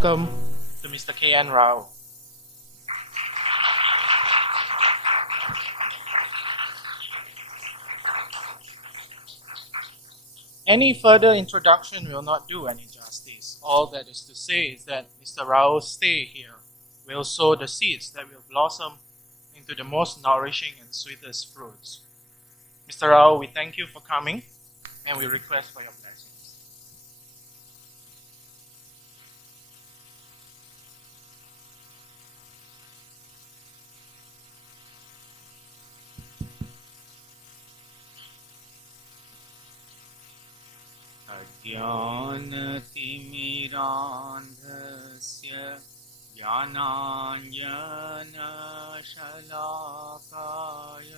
Welcome to Mr. K.N. Rao. Any further introduction will not do any justice. All that is to say is that Mr. Rao's stay here will sow the seeds that will blossom into the most nourishing and sweetest fruits. Mr. Rao, we thank you for coming and we request for your blessings. अज्ञानतिमिरान्धस्य ज्ञानाञ्जनशलाकाय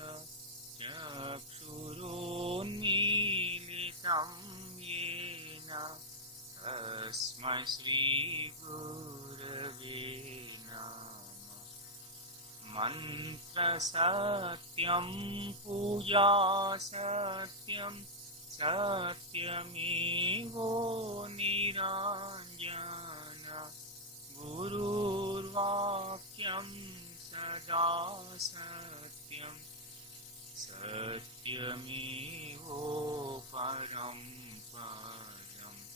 चक्षुरुन्मीलितं येन तस्मै श्रीगुरवे नमः। मन्त्रसत्यं पूजा सत्यम् सत्यमेवो निरञ्जन गुरुर्वाक्यं सदा सत्यं सत्यमेवो परं पदम्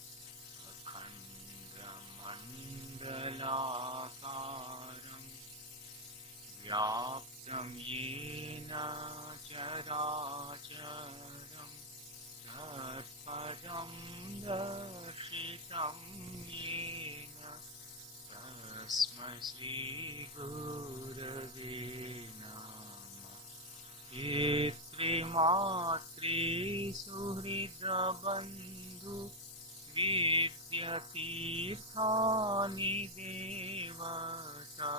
अखण्डमण्डलाकारं व्याप्तं येन चराचरम् तत्पदं दर्शितं येन तस्मै श्रीगुरवे नमः। पितृमातृसुहृदबन्धु विद्यातीर्थानि देवता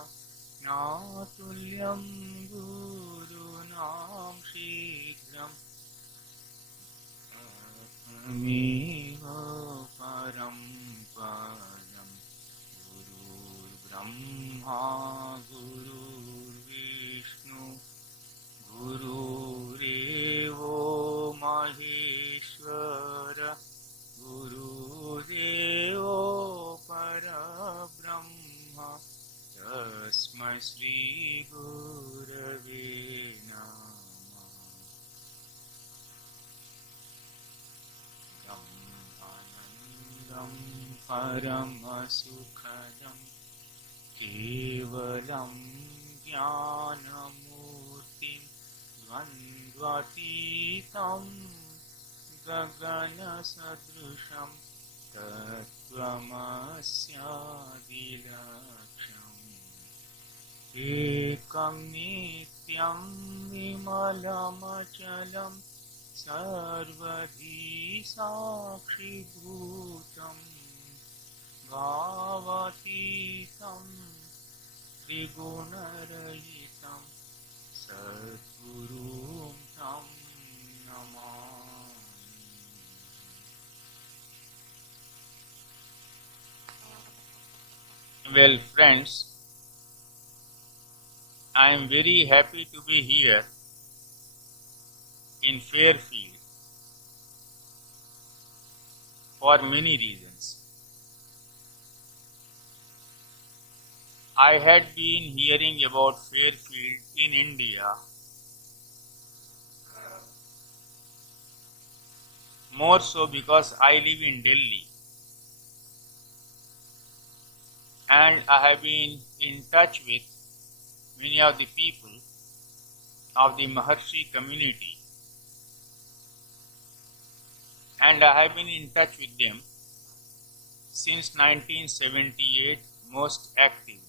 नातुल्यं गुरूणां शीघ्रम् मेव परं पदं गुरुर्ब्रह्मा गुरुर्विष्णु गुरुरेवो महेश्वर गुरुदेवो परब्रह्म तस्मै श्रीगुरवे नमः। परमसुखदं केवलं ज्ञानमूर्तिं द्वन्द्वातीतं गगनसदृशं तत्त्वमस्यादिलक्ष्यम् एकं नित्यं विमलमचलं सर्वधी साक्षिभूतम् भावातीतं त्रिगुणरहितं सद्गुरुं तं Namami. Well, friends, I am very happy to be here in Fairfield for many reasons. I had been hearing about Fairfield in India more so because I live in Delhi and I have been in touch with many of the people of the Maharshi community and I have been in touch with them since 1978 most actively.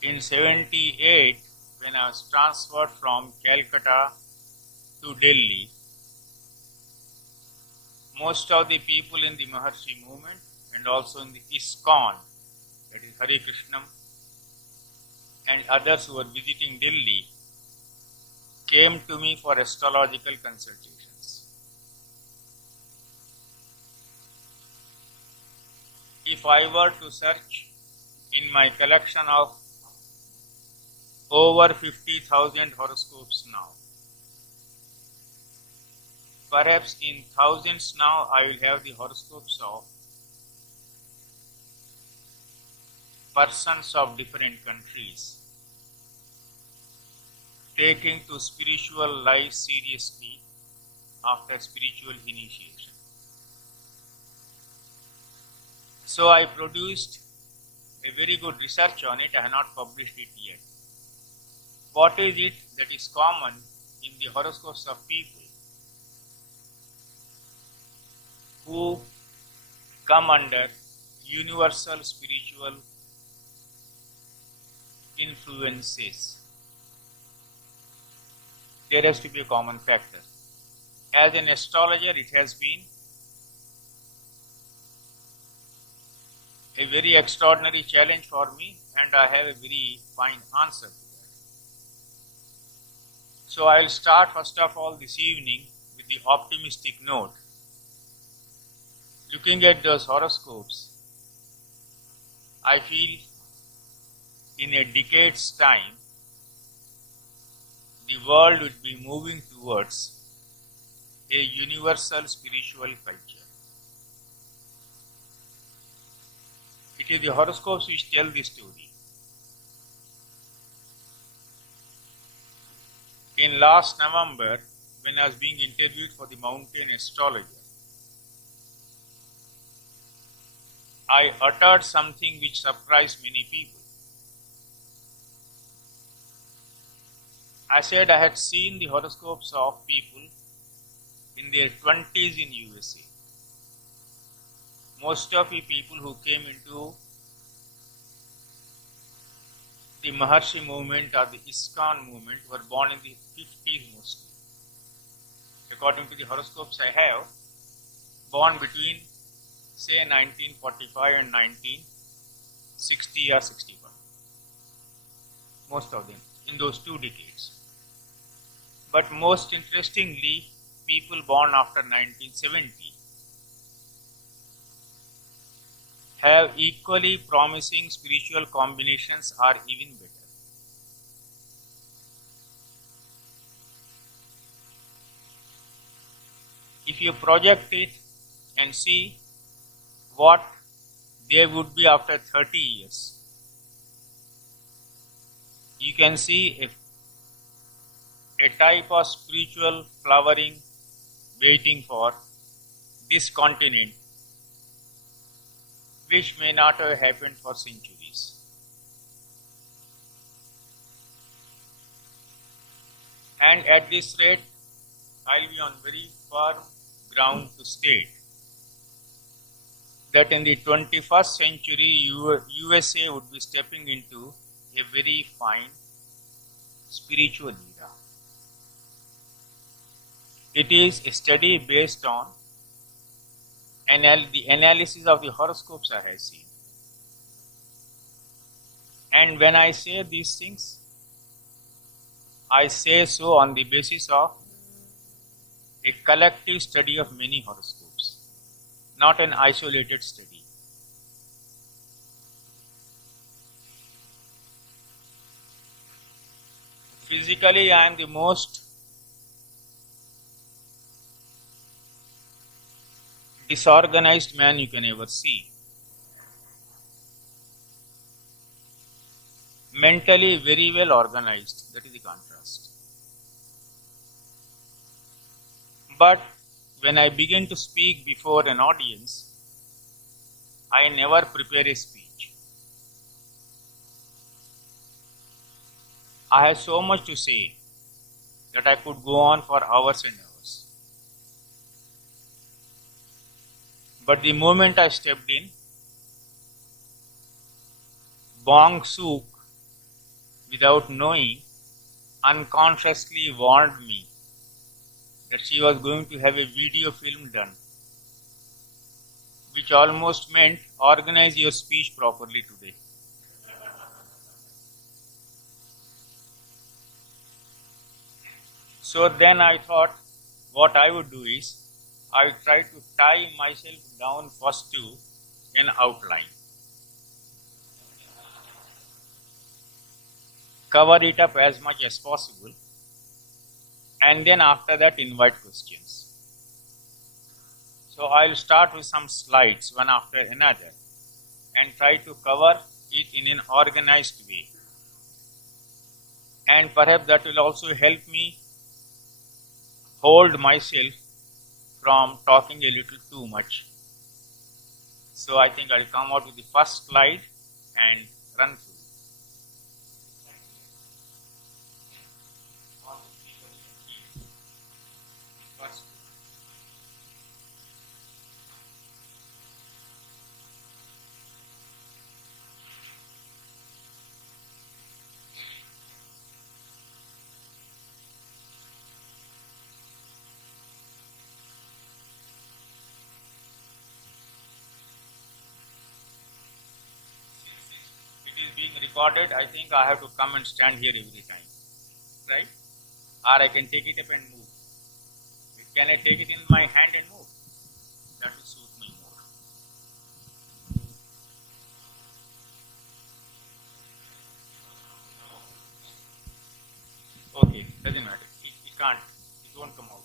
In 78, when I was transferred from Calcutta to Delhi, most of the people in the Maharshi movement and also in the ISKCON, that is Hare Krishnam, and others who were visiting Delhi, came to me for astrological consultations. If I were to search in my collection of over 50,000 horoscopes now, Perhaps in thousands now I will have the horoscopes of persons of different countries taking to spiritual life seriously after spiritual initiation. So I produced a very good research on it. I have not published it yet. What is it that is common in the horoscopes of people who come under universal spiritual influences? There has to be a common factor. As an astrologer, it has been a very extraordinary challenge for me, and I have a very fine answer to that. So I will start first of all this evening with the optimistic note. Looking at those horoscopes, I feel in a decade's time, the world would be moving towards a universal spiritual culture. It is the horoscopes which tell the story. In last November, when I was being interviewed for the Mountain Astrologer, I uttered something which surprised many people. I said I had seen the horoscopes of people in their 20s in USA. Most of the people who came into the Maharshi movement or the ISKCON movement were born in the 50s mostly. According to the horoscopes I have, born between say 1945 and 1960 or 65. Most of them in those 2 decades. But most interestingly, people born after 1970 have equally promising spiritual combinations or even better. If you project it and see what they would be after 30 years, you can see a type of spiritual flowering waiting for this continent, which may not have happened for centuries. And at this rate, I will be on very firm ground to state that in the 21st century, USA would be stepping into a very fine spiritual era. It is a study based on the analysis of the horoscopes I have seen. And when I say these things, I say so on the basis of a collective study of many horoscopes, not an isolated study. Physically, I am the most disorganized man you can ever see. Mentally very well organized, that is the contrast. But when I begin to speak before an audience, I never prepare a speech. I have so much to say that I could go on for hours and hours. But the moment I stepped in, Bong Sook, without knowing, unconsciously warned me that she was going to have a video film done, which almost meant organize your speech properly today. So then I thought what I would do is I would try to tie myself down first to an outline. Cover it up as much as possible, and then after that invite questions. So I'll start with some slides one after another and try to cover it in an organized way. And perhaps that will also help me hold myself from talking a little too much. So I think I'll come out with the first slide and run through it. First. It is being recorded. I think I have to come and stand here every time, right? Or I can take it up and move. Can I take it in my hand and move? That will suit me more. Okay, doesn't matter. It can't. It won't come out.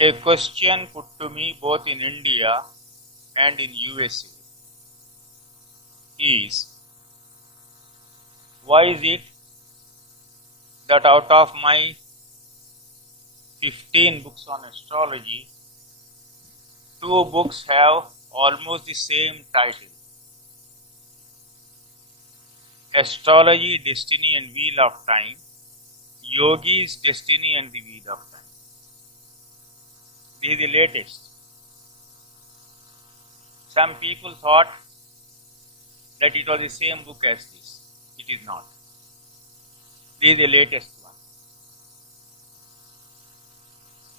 A question put to me both in India and in USA is, why is it that out of my 15 books on astrology, 2 books have almost the same title? Astrology, Destiny and Wheel of Time, Yogi's Destiny and the Wheel of Time. This is the latest. Some people thought that it was the same book as this. It is not. This is the latest one.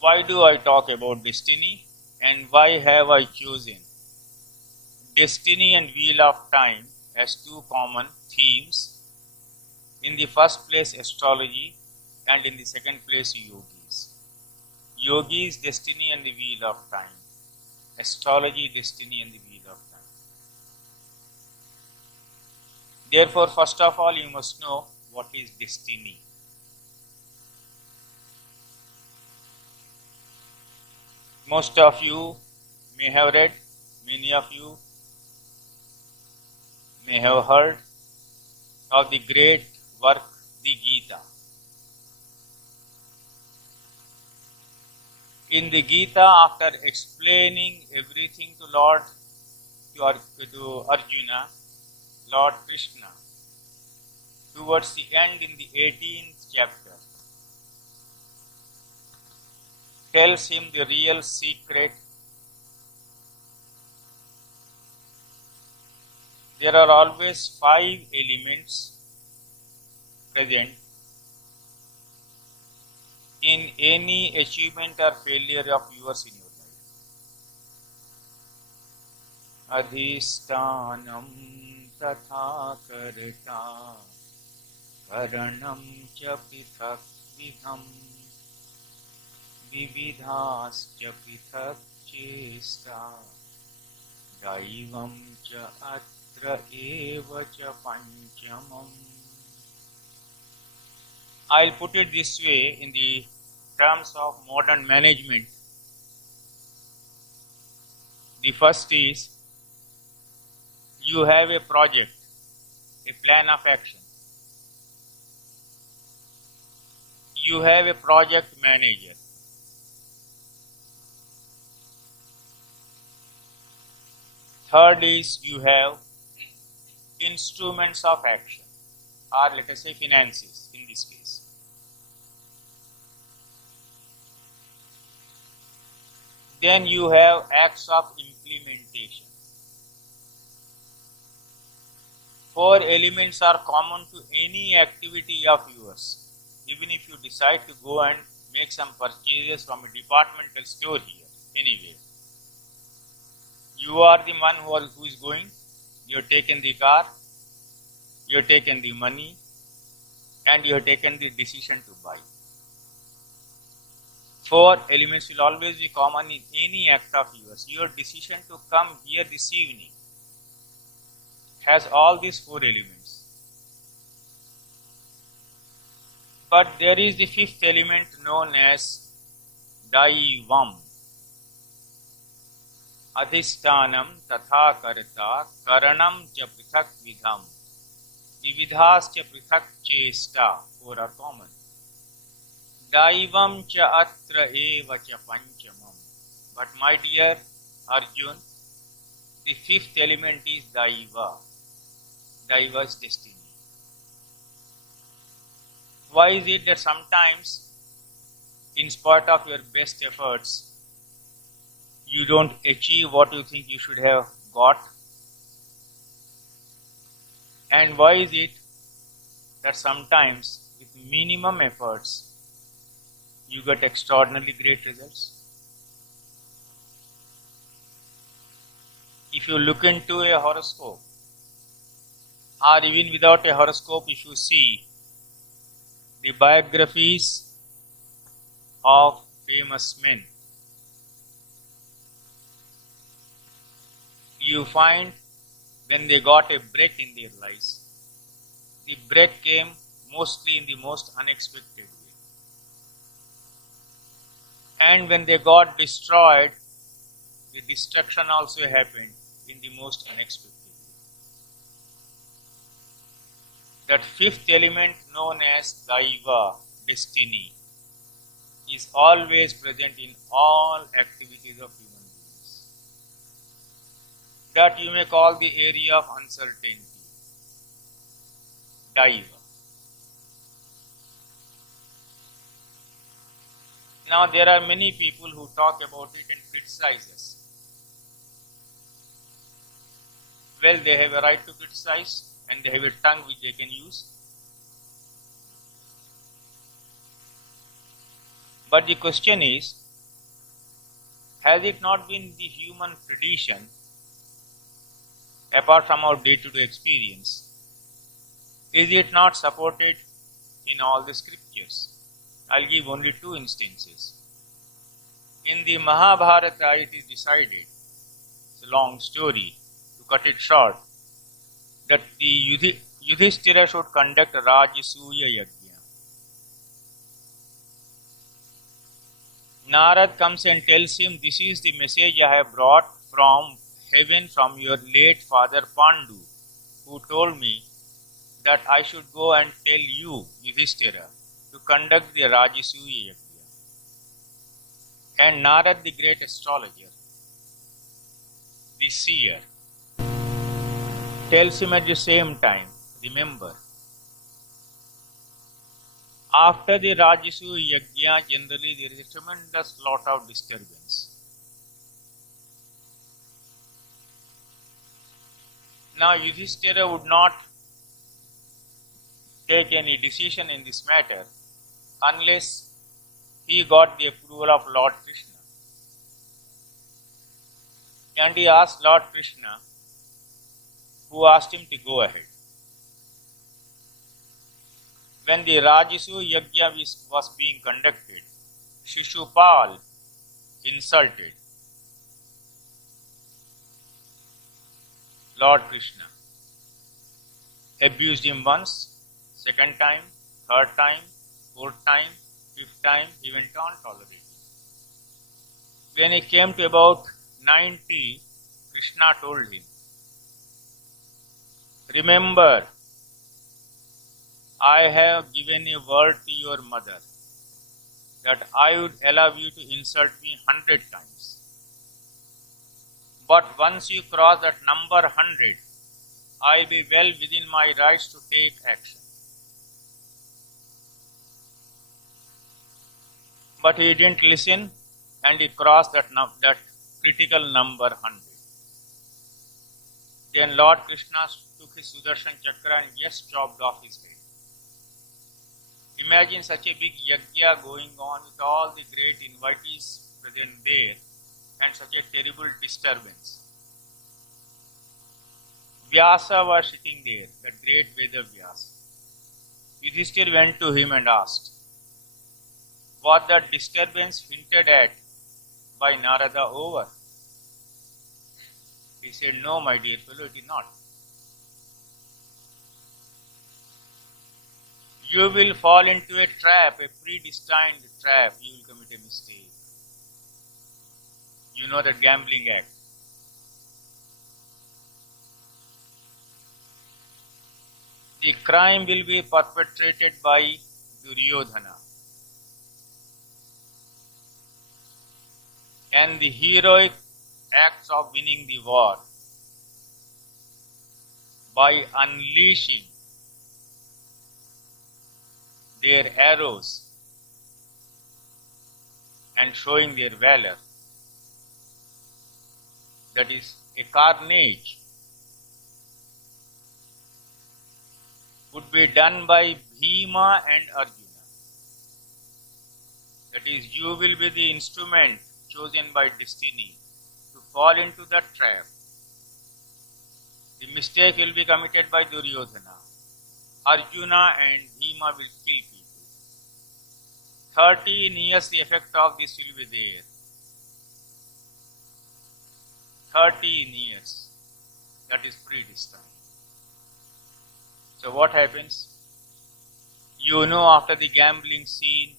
Why do I talk about destiny and why have I chosen Destiny and Wheel of Time as 2 common themes? In the first place, astrology, and in the second place, yogis. Yogis, Destiny and the Wheel of Time. Astrology, Destiny and the Wheel of Time. Therefore, first of all, you must know what is destiny. Most of you may have read, many of you may have heard of the great work, the Gita. In the Gita, after explaining everything to Arjuna, Lord Krishna, towards the end in the 18th chapter, tells him the real secret. There are always 5 elements present in any achievement or failure of yours in your life. Adhisthanam tatha karta karanam cha pithak vidham vividhascha pithak chesta daivam cha atra eva cha panchamam. I'll put it this way in the terms of modern management. The first is, you have a project, a plan of action. You have a project manager. Third is, you have instruments of action, or let us say finances in this case. Then you have acts of implementation. 4 elements are common to any activity of yours. Even if you decide to go and make some purchases from a departmental store here. Anyway, you are the one who is going. You have taken the car, you have taken the money, and you have taken the decision to buy. Four elements will always be common in any act of yours. Your decision to come here this evening has all these four elements. But there is the fifth element known as Daivam. Adhisthanam tatha karta karanam cha prithak vidham vividhas cha prithak chesta. Four are common. Daivam cha atra eva cha panchamam. But my dear Arjun, the fifth element is Daiva. Daiva is destiny. Why is it that sometimes, in spite of your best efforts, you don't achieve what you think you should have got? And why is it that sometimes, with minimum efforts, you get extraordinarily great results? If you look into a horoscope, or even without a horoscope, if you see the biographies of famous men, you find when they got a break in their lives, the break came mostly in the most unexpected way. And when they got destroyed, the destruction also happened in the most unexpected way. That fifth element known as Daiva, destiny, is always present in all activities of human beings. That you may call the area of uncertainty, Daiva. Now there are many people who talk about it and criticize us. Well, they have a right to criticize and they have a tongue which they can use. But the question is, has it not been the human tradition, apart from our day-to-day experience, is it not supported in all the scriptures? I'll give only two instances. In the Mahabharata, it is decided, it's a long story, to cut it short, that the Yudhishthira should conduct Rajasuya Yajna. Narad comes and tells him, this is the message I have brought from heaven from your late father Pandu, who told me that I should go and tell you, Yudhishthira, to conduct the Rajasuya Yajna. And Narad, the great astrologer, the seer, tells him at the same time, remember, after the Rajasuya Yajna, generally there is a tremendous lot of disturbance. Now Yudhishthira would not take any decision in this matter unless he got the approval of Lord Krishna. And he asked Lord Krishna, who asked him to go ahead. When the Rajasuya Yajna was being conducted, Shishupal insulted Lord Krishna, abused him once, second time, third time, fourth time, fifth time, he went on tolerating. When he came to about 90, Krishna told him, remember, I have given a word to your mother that I would allow you to insult me 100 times. But once you cross that number 100, I will be well within my rights to take action. But he didn't listen and he crossed that critical number 100. Then Lord Krishna took his Sudarshan Chakra and just chopped off his head. Imagine such a big yajna going on with all the great invitees present there and such a terrible disturbance. Vyasa was sitting there, the great Veda Vyasa. Yudhishthira went to him and asked, was the disturbance hinted at by Narada over? He said, no, my dear fellow, it is not. You will fall into a trap, a predestined trap. You will commit a mistake. You know that gambling act. The crime will be perpetrated by Duryodhana. And the heroic acts of winning the war by unleashing their arrows and showing their valor. That is a carnage. Would be done by Bhima and Arjuna. That is, you will be the instrument chosen by destiny to fall into that trap. The mistake will be committed by Duryodhana. Arjuna and Bhima will kill people. 13 years the effect of this will be there. 13 years. That is predestined. So what happens? You know, after the gambling scene,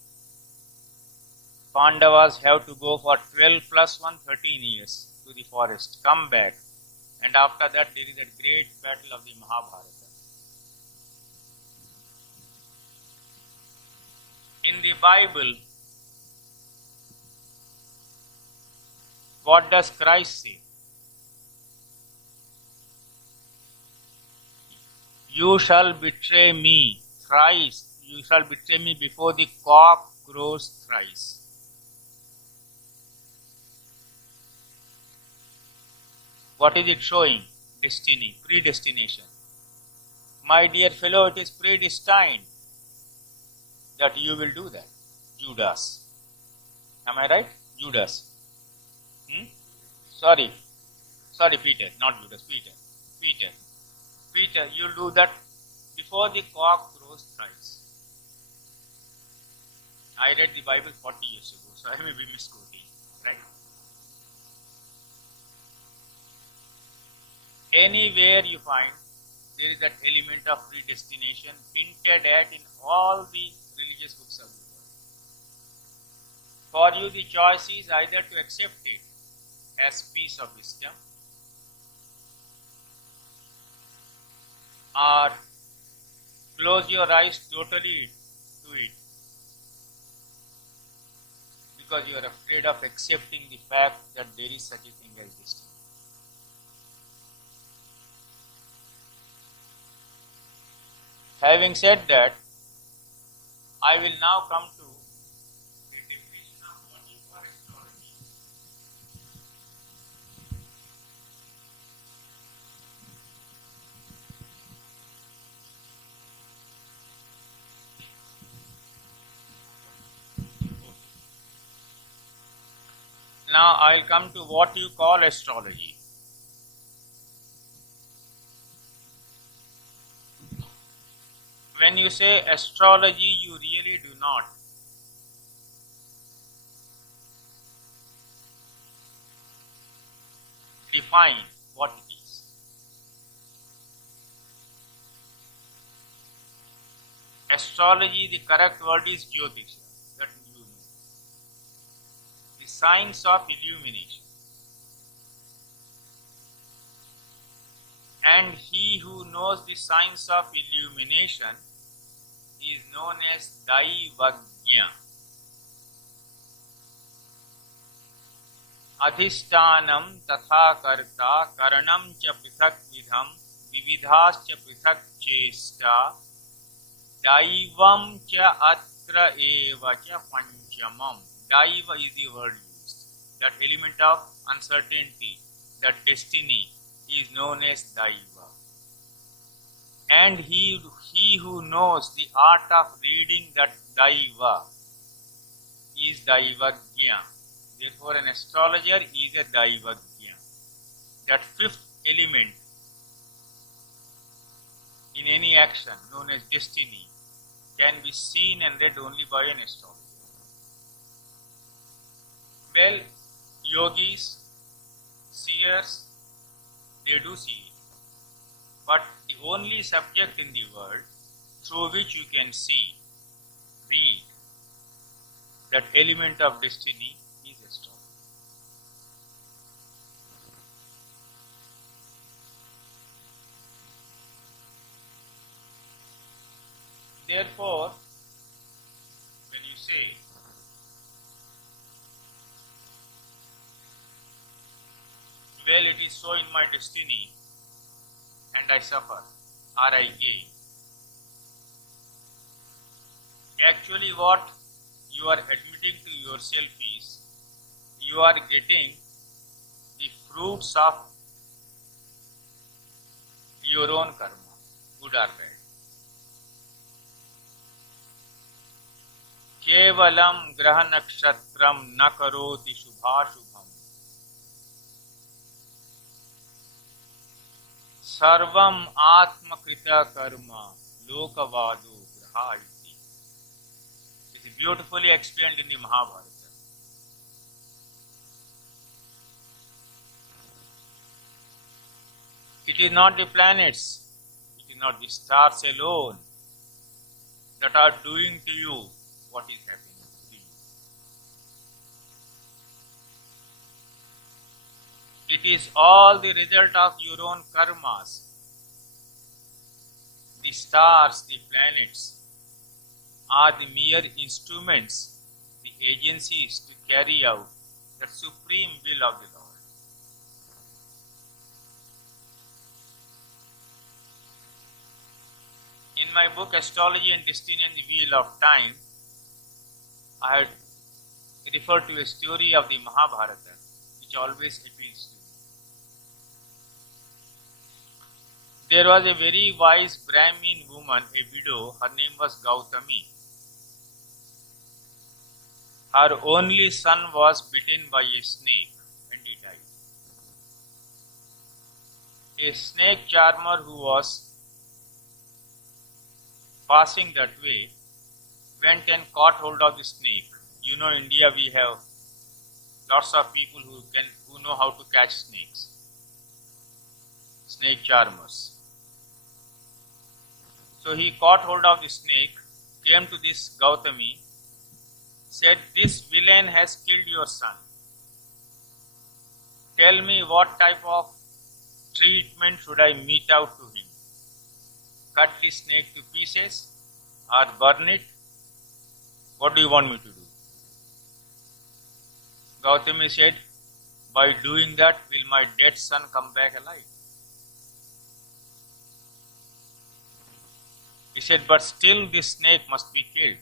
Pandavas have to go for 12 plus 1, 13 years to the forest, come back, and after that there is a great battle of the Mahabharata. In the Bible, what does Christ say? You shall betray me thrice. You shall betray me before the cock crows thrice. What is it showing? Destiny, predestination. My dear fellow, it is predestined that you will do that. Judas. Am I right? Judas. Sorry, Peter, not Judas, Peter. Peter, you'll do that before the cock crows thrice. I read the Bible 40 years ago, so I may be misquoting, right? Anywhere you find there is that element of predestination hinted at in all the religious books of the world. For you, the choice is either to accept it as piece of wisdom or close your eyes totally to it because you are afraid of accepting the fact that there is such a thing as destiny. Having said that, I will now come to the definition of what you call astrology. Now I will come to what you call astrology. When you say astrology, you really do not define what it is. Astrology, the correct word is Jyotisha, that you know. The science of illumination. And he who knows the science of illumination is known as Daivagya. Adhishtanam tatha karta karanam cha prithak vidham vividhascha prithak chesta Daivam cha atra eva cha panchamam. Daiva is the word used. That element of uncertainty, that destiny is known as Daiva. And he who knows the art of reading that Daiva is Daivagya. Therefore, an astrologer is a Daivagya. That fifth element in any action, known as destiny, can be seen and read only by an astrologer. Well, yogis, seers, they do see it. But the only subject in the world through which you can see, read, that element of destiny is astrology. Therefore, when you say, well, it is so in my destiny and I suffer or I gain, actually what you are admitting to yourself is you are getting the fruits of your own karma, good or bad. Kevalam graha nakshatram na karoti shubhashubham sarvam atma krita karma lokavado graha iti. It is beautifully explained in the Mahabharata. It is not the planets, it is not the stars alone that are doing to you what is happening to you. It is all the result of your own karmas. The stars, the planets are the mere instruments, the agencies to carry out the supreme will of the Lord. In my book Astrology and Destiny and the Wheel of Time, I had referred to a story of the Mahabharata which always appeals to me. There was a very wise Brahmin woman, a widow. Her name was Gautami. Her only son was bitten by a snake and he died. A snake charmer who was passing that way went and caught hold of the snake. You know, in India we have lots of people who know how to catch snakes. Snake charmers. So he caught hold of the snake, came to this Gautami, said, "This villain has killed your son. Tell me what type of treatment should I mete out to him? Cut the snake to pieces or burn it? What do you want me to do?" Gautami said, "By doing that, will my dead son come back alive?" He said, "But still this snake must be killed."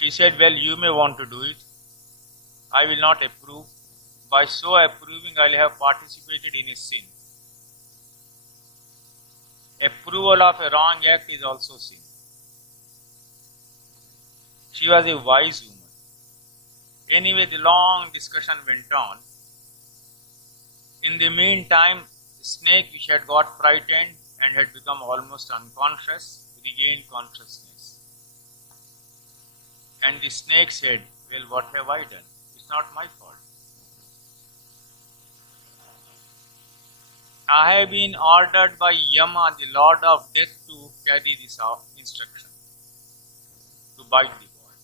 She said, "Well, you may want to do it. I will not approve. By so approving, I will have participated in a sin. Approval of a wrong act is also sin." She was a wise woman. Anyway, the long discussion went on. In the meantime, the snake, which had got frightened and had become almost unconscious, regained consciousness. And the snake said, "Well, what have I done? It's not my fault. I have been ordered by Yama, the Lord of Death, to carry this instruction, to bite the boy."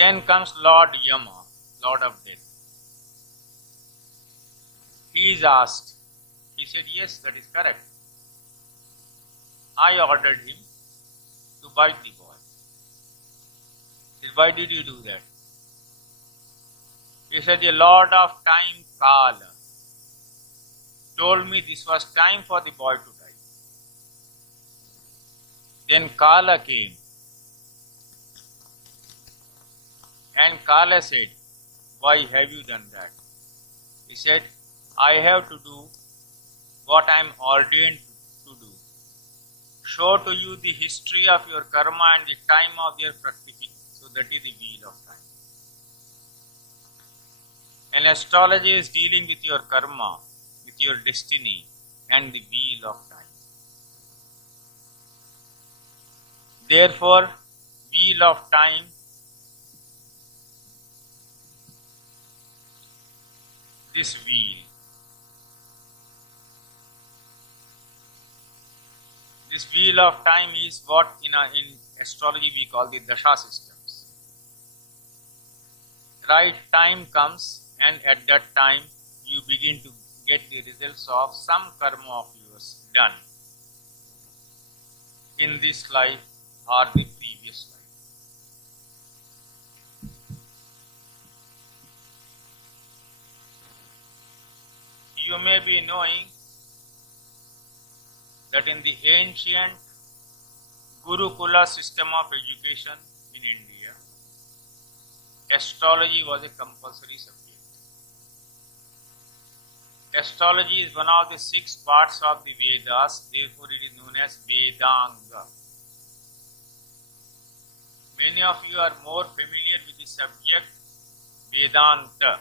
Then comes Lord Yama, Lord of Death. He is asked. He said, "Yes, that is correct. I ordered him to bite the boy." He said, "Why did you do that?" He said, "The Lord of Time, Kala, told me this was time for the boy to die." Then Kala came. And Kala said, "Why have you done that?" He said, I have to do what I am ordained to do. Show to you the history of your karma and the time of their fructifying. So that is the wheel of time. And astrology is dealing with your karma, with your destiny and the wheel of time. Therefore, wheel of time this wheel. This wheel of time is what in astrology we call the dasha systems. Right time comes, and at that time you begin to get the results of some karma of yours done in this life or the previous life. You may be knowing that in the ancient Gurukula system of education in India, astrology was a compulsory subject. Astrology is one of the 6 parts of the Vedas, therefore it is known as Vedanga. Many of you are more familiar with the subject Vedanta.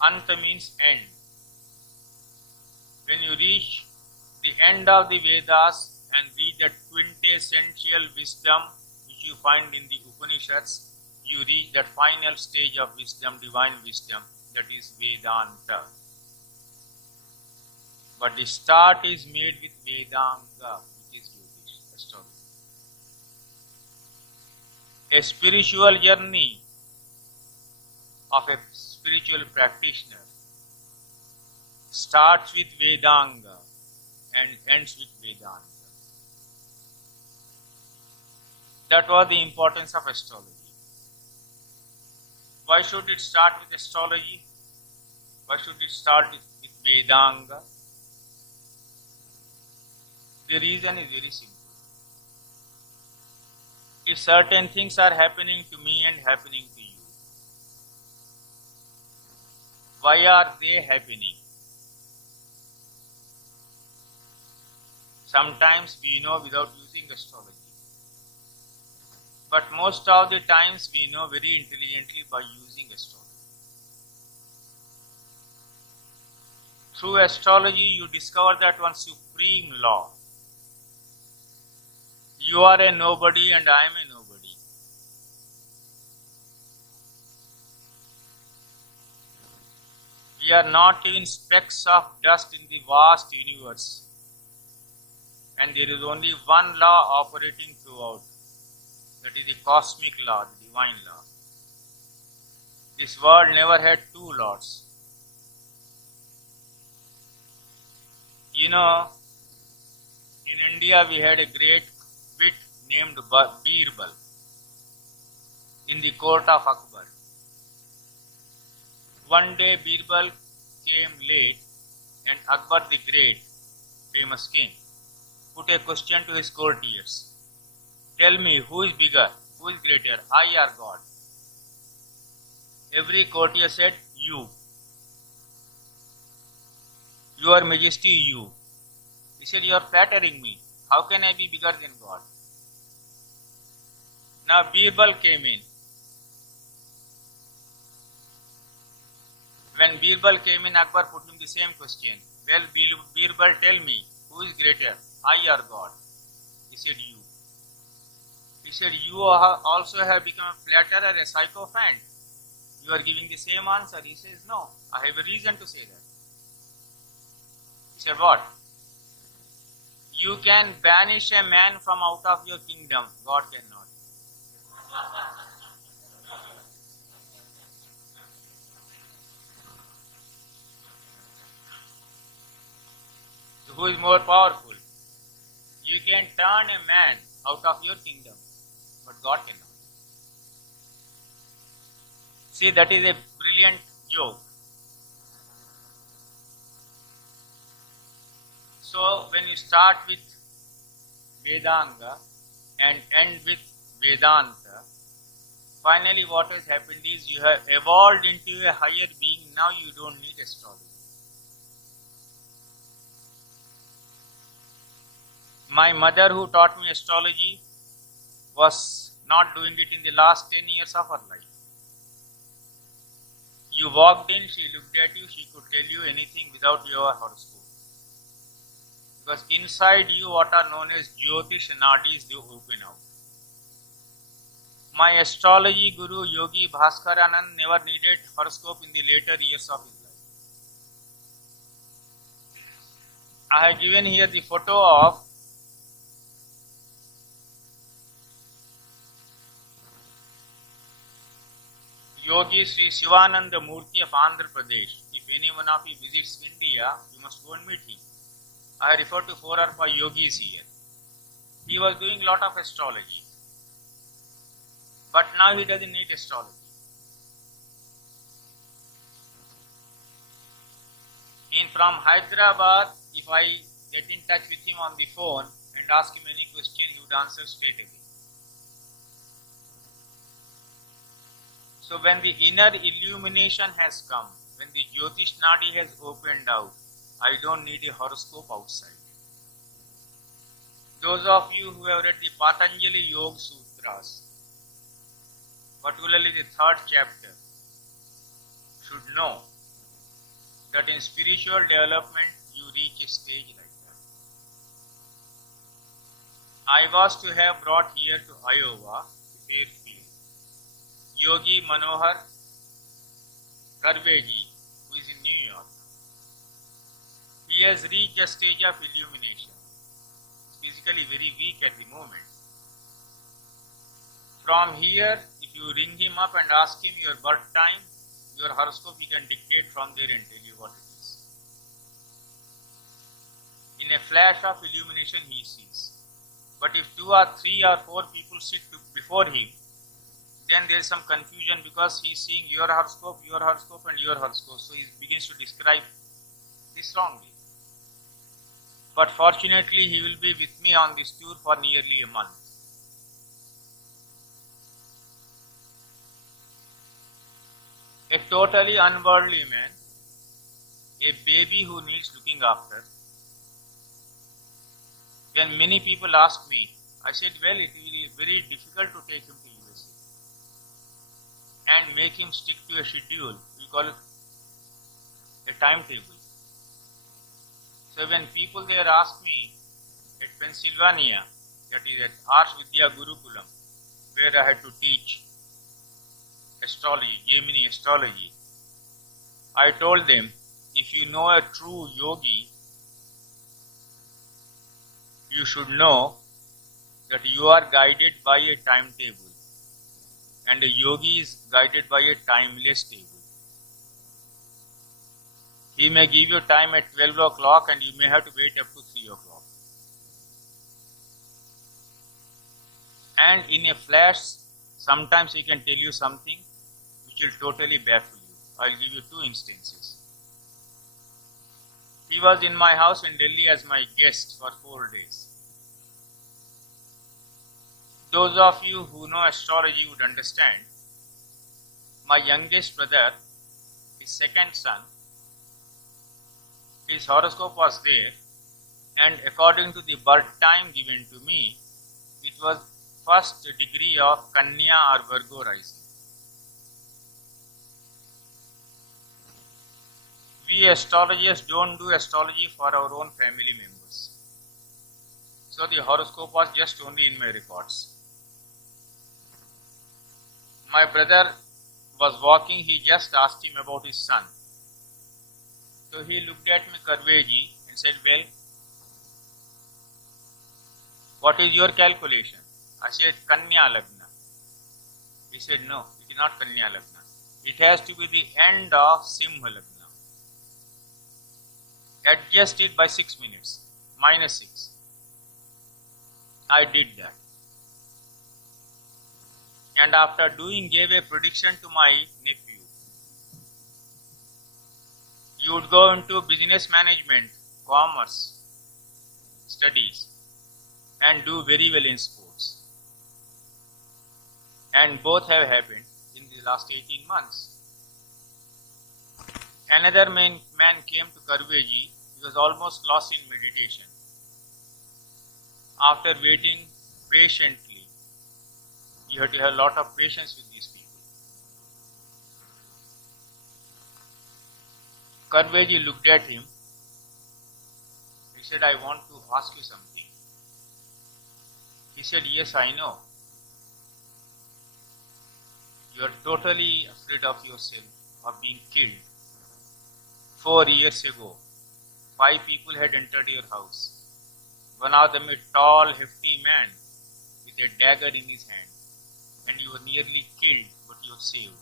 Anta means end. When you reach the end of the Vedas and read that quintessential wisdom which you find in the Upanishads, you reach that final stage of wisdom, divine wisdom, that is Vedanta. But the start is made with Vedanga, which is Jyotish, astrology. A spiritual journey of a spiritual practitioner starts with Vedanga and ends with Vedanta. That was the importance of astrology. Why should it start with astrology? Why should it start with Vedanga? The reason is very simple. If certain things are happening to me and happening to you, why are they happening? Sometimes we know without using astrology. But most of the times we know very intelligently by using astrology. Through astrology you discover that one supreme law. You are a nobody and I am a nobody. We are not even specks of dust in the vast universe. And there is only one law operating throughout. That is the cosmic law, the divine law. This world never had 2 lords. You know, in India we had a great wit named Birbal in the court of Akbar. One day Birbal came late and Akbar the great, famous king, put a question to his courtiers. Tell me, who is bigger, who is greater, I or God? Every courtier said, you. Your Majesty, you. He said, you are flattering me. How can I be bigger than God? Now Birbal came in. When Birbal came in, Akbar put him the same question. Well, Birbal, tell me, who is greater, I or God? He said, you. He said, you also have become a flatterer, a sycophant. You are giving the same answer. He says, no, I have a reason to say that. He said, what? You can banish a man from out of your kingdom. God cannot. So who is more powerful? You can turn a man out of your kingdom, but God cannot. See, that is a brilliant joke. So, when you start with Vedanga and end with Vedanta, Finally, what has happened is you have evolved into a higher being. Now you don't need astrology. My mother, who taught me astrology, was not doing it in the last 10 years of her life. You walked in, she looked at you, she could tell you anything without your horoscope. Because inside you, what are known as Jyotish Nadis, they open out. My astrology guru, Yogi Bhaskaranand, never needed horoscope in the later years of his life. I have given here the photo of Yogi Sri Shivananda Murthy of Andhra Pradesh. If any one of you visits India, you must go and meet him. I refer to 4 or 5 yogis here. He was doing a lot of astrology. But now he doesn't need astrology. From Hyderabad, if I get in touch with him on the phone and ask him any question, he would answer straight away. So when the inner illumination has come, when the Jyotish Nadi has opened out, I don't need a horoscope outside. Those of you who have read the Patanjali Yoga Sutras, particularly the 3rd chapter, should know that in spiritual development you reach a stage like that. I was to have brought here to Iowa, to Fairfield, Yogi Manohar Karveji, who is in New York. He has reached a stage of illumination. He is physically very weak at the moment. From here, if you ring him up and ask him your birth time, your horoscope, he can dictate from there and tell you what it is. In a flash of illumination, he sees. But if 2 or 3 or 4 people sit before him, then there is some confusion because he is seeing your horoscope, and your horoscope. So he begins to describe this wrongly. But fortunately, he will be with me on this tour for nearly a month. A totally unworldly man, a baby who needs looking after. When many people ask me, I said, well, it will be very difficult to take him to USA and make him stick to a schedule. We call it a timetable. So when people there ask me at Pennsylvania, that is at Arsh Vidya Gurukulam, where I had to teach astrology, Gemini astrology, I told them, if you know a true yogi, you should know that you are guided by a timetable and a yogi is guided by a timeless table. He may give you time at 12 o'clock and you may have to wait up to 3 o'clock. And in a flash, sometimes he can tell you something which will totally baffle you. I will give you 2 instances. He was in my house in Delhi as my guest for 4 days. Those of you who know astrology would understand. My youngest brother, his second son, his horoscope was there, and according to the birth time given to me, it was first degree of Kanya or Virgo rising. We astrologers don't do astrology for our own family members. So the horoscope was just only in my records. My brother was walking, he just asked him about his son. So he looked at me, Karveji, and said, well, what is your calculation? I said, Kanya Lagna. He said, no, it is not Kanya Lagna. It has to be the end of Simha Lagna. Adjust it by 6 minutes, -6. I did that. And after doing, gave a prediction to my nephew. You would go into business management, commerce, studies, and do very well in sports. and both have happened in the last 18 months. Another man came to Karveji. He was almost lost in meditation. After waiting patiently, you have to have a lot of patience with these people. Karveji looked at him. He said, I want to ask you something. He said, yes, I know. You are totally afraid of yourself, of being killed. 4 years ago, 5 people had entered your house. One of them a tall, hefty man with a dagger in his hand, and you were nearly killed, but you were saved.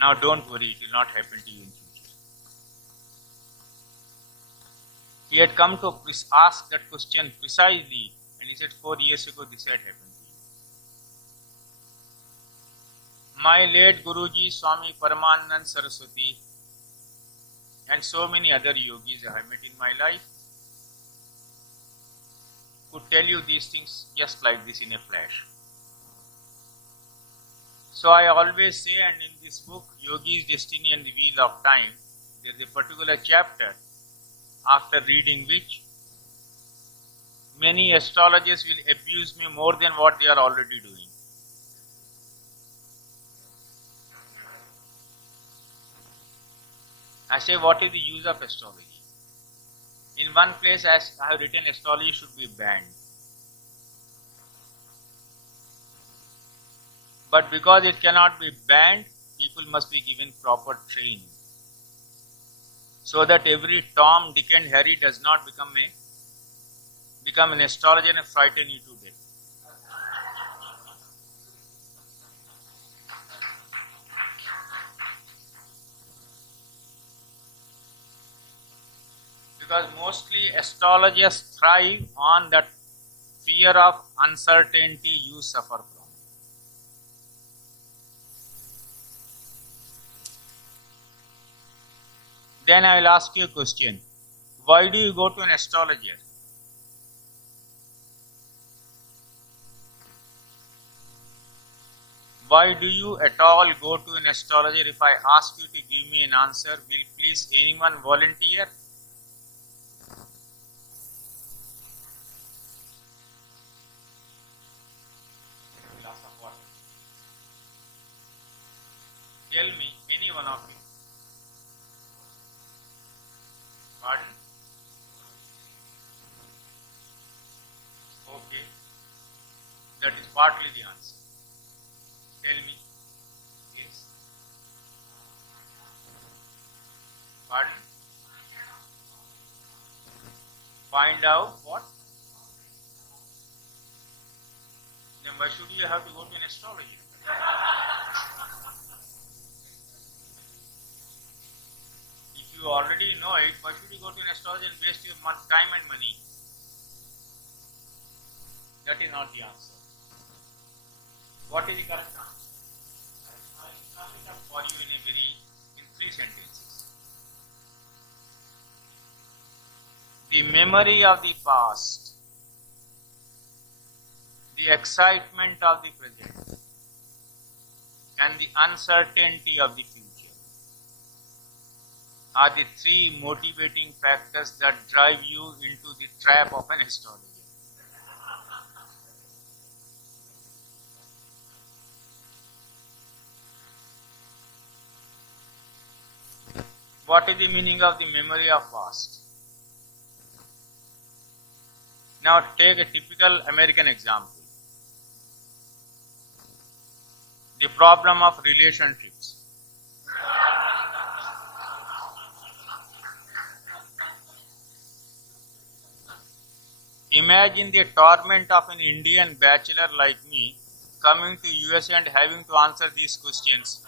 Now don't worry, it will not happen to you in future. He had come to ask that question precisely, and he said 4 years ago this had happened to you. My late Guruji Swami Paramanand Saraswati and so many other yogis I met in my life could tell you these things just like this in a flash. So I always say, and in this book, Yogi's Destiny and the Wheel of Time, there is a particular chapter after reading which many astrologers will abuse me more than what they are already doing. I say, what is the use of astrology? In one place I have written astrology should be banned. But because it cannot be banned, people must be given proper training. So that every Tom, Dick and Harry does not become an astrologer and frighten you to death. Because mostly astrologers thrive on that fear of uncertainty you suffer from. Then I will ask you a question. Why do you go to an astrologer? Why do you at all go to an astrologer? If I ask you to give me an answer, will please anyone volunteer? Tell me, any one of you. Pardon? Okay. That is partly the answer. Tell me. Yes. Pardon? Find out what? Then why should you have to go to an astrologer? If you already know it, why should you go to an astrologer and waste your time and money? That is not the answer. What is the correct answer? I will sum it up for you in 3 sentences. The memory of the past, the excitement of the present, and the uncertainty of the future are the 3 motivating factors that drive you into the trap of an astrologer. What is the meaning of the memory of past? Now take a typical American example. The problem of relationships. Imagine the torment of an Indian bachelor like me coming to USA and having to answer these questions.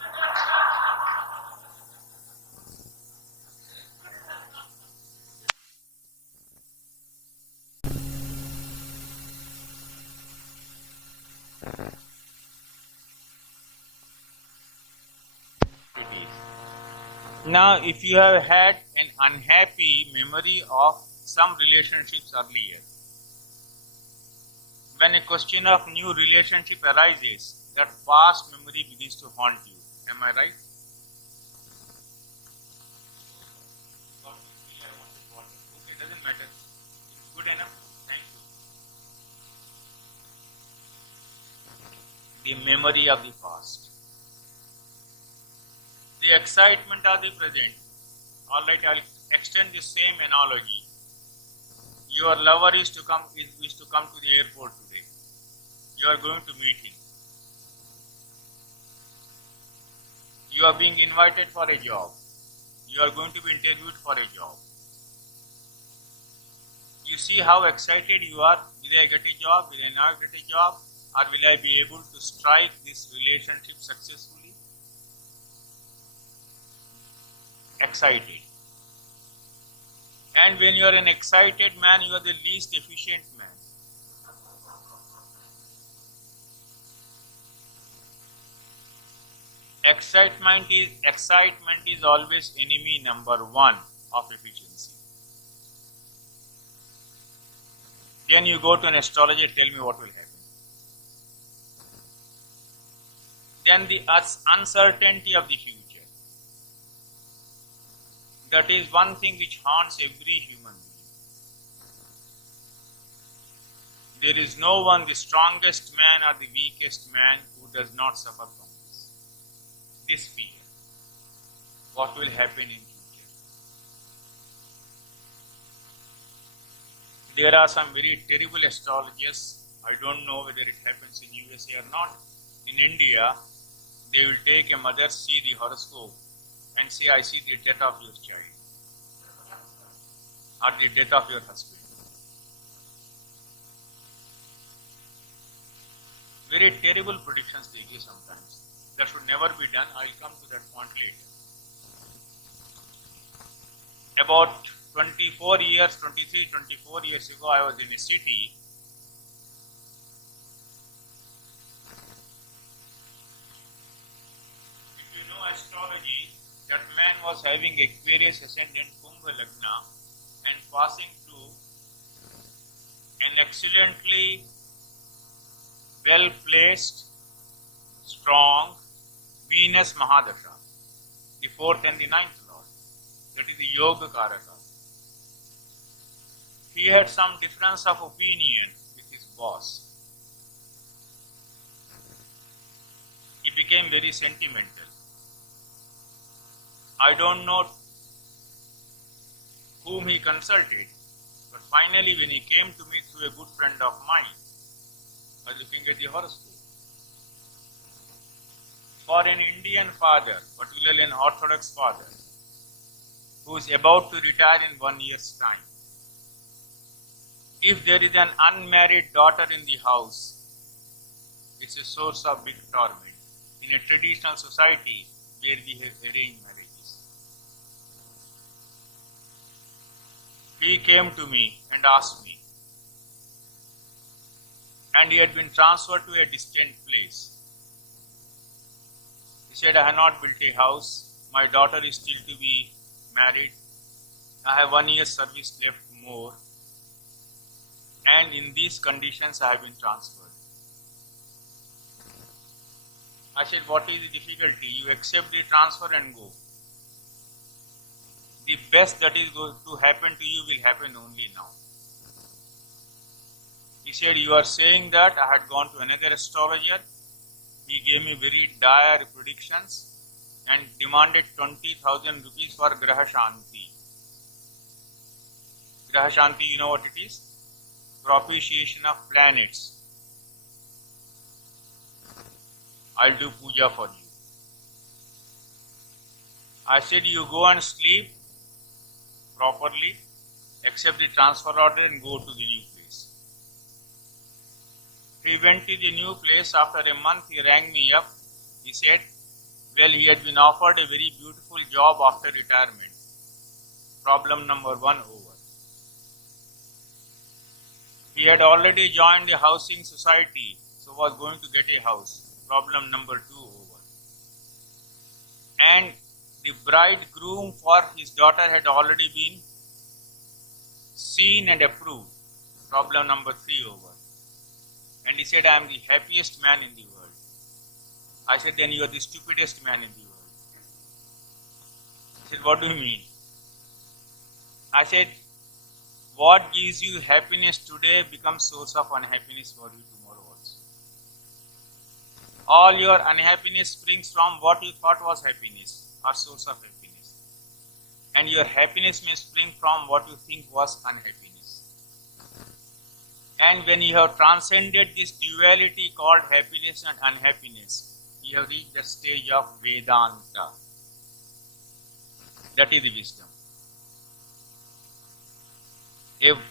Now, if you have had an unhappy memory of some relationships earlier, when a question of new relationship arises, that past memory begins to haunt you. Am I right? Okay, doesn't matter. It's good enough. Thank you. The memory of the past. The excitement of the present. Alright, I'll extend the same analogy. Your lover is to come to the airport today. You are going to meet him. You are being invited for a job. You are going to be interviewed for a job. You see how excited you are. Will I get a job? Will I not get a job? Or will I be able to strike this relationship successfully? Excited. And when you are an excited man, you are the least efficient man. Excitement is always enemy number one of efficiency. Then you go to an astrologer, tell me what will happen. Then the uncertainty of the future. That is one thing which haunts every human being. There is no one, the strongest man or the weakest man, who does not suffer from this fear. What will happen in future? There are some very terrible astrologers. I don't know whether it happens in USA or not. In India, they will take a mother, see the horoscope, and say, I see the death of your child or the death of your husband. Very terrible predictions they give sometimes. That should never be done. I will come to that point later. About 24 years ago, I was in a city. If you know astrology, that man was having Aquarius ascendant Kumbha Lagna and passing through an excellently well-placed, strong Venus Mahadasha, the 4th and the 9th Lord. That is the Yoga Karaka. He had some difference of opinion with his boss. He became very sentimental. I don't know whom he consulted, but finally when he came to me through a good friend of mine, I was looking at the horoscope. For an Indian father, particularly an Orthodox father, who is about to retire in 1 year's time, if there is an unmarried daughter in the house, it's a source of big torment. In a traditional society where we have arranged marriages. He came to me and asked me, and he had been transferred to a distant place. He said, I have not built a house, my daughter is still to be married, I have 1 year's service left more, and in these conditions I have been transferred. I said, what is the difficulty? You accept the transfer and go. The best that is going to happen to you will happen only now. He said, you are saying that. I had gone to another astrologer. He gave me very dire predictions and demanded 20,000 rupees for Graha Shanti. Graha Shanti, you know what it is? Propitiation of planets. I'll do puja for you. I said, you go and sleep properly, accept the transfer order and go to the new place. He went to the new place. After a month, he rang me up. He said, well, he had been offered a very beautiful job after retirement. Problem number 1 over. He had already joined the housing society, so was going to get a house. Problem number 2 over. And the bridegroom for his daughter had already been seen and approved. Problem number 3 over. And he said, I am the happiest man in the world. I said, then you are the stupidest man in the world. He said, what do you mean? I said, what gives you happiness today becomes source of unhappiness for you tomorrow also. All your unhappiness springs from what you thought was happiness or source of happiness. And your happiness may spring from what you think was unhappiness. And when you have transcended this duality called happiness and unhappiness, you have reached the stage of Vedanta. That is the wisdom.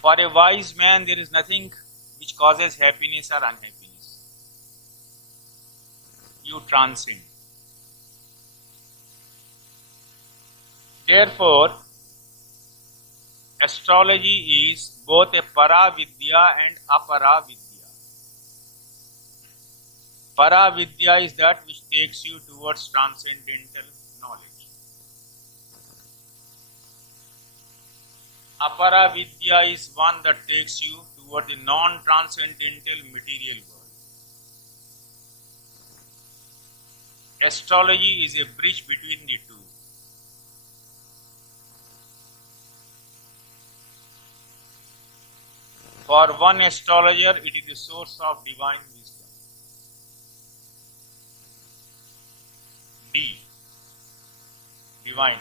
For a wise man, there is nothing which causes happiness or unhappiness. You transcend. Therefore, astrology is both a para-vidya and apara-vidya. Para-vidya is that which takes you towards transcendental knowledge. Apara-vidya is one that takes you toward the non-transcendental material world. Astrology is a bridge between the two. For one astrologer, it is the source of divine wisdom. D. Divine.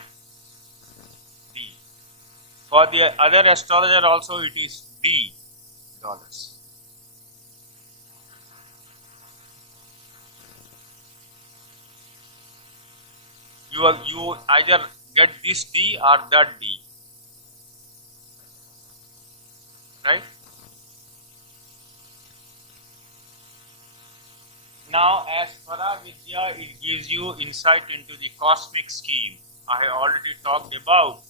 D. For the other astrologer also it is D dollars. You either get this D or that D. Right? Now, as Paravidya, it gives you insight into the cosmic scheme. I have already talked about.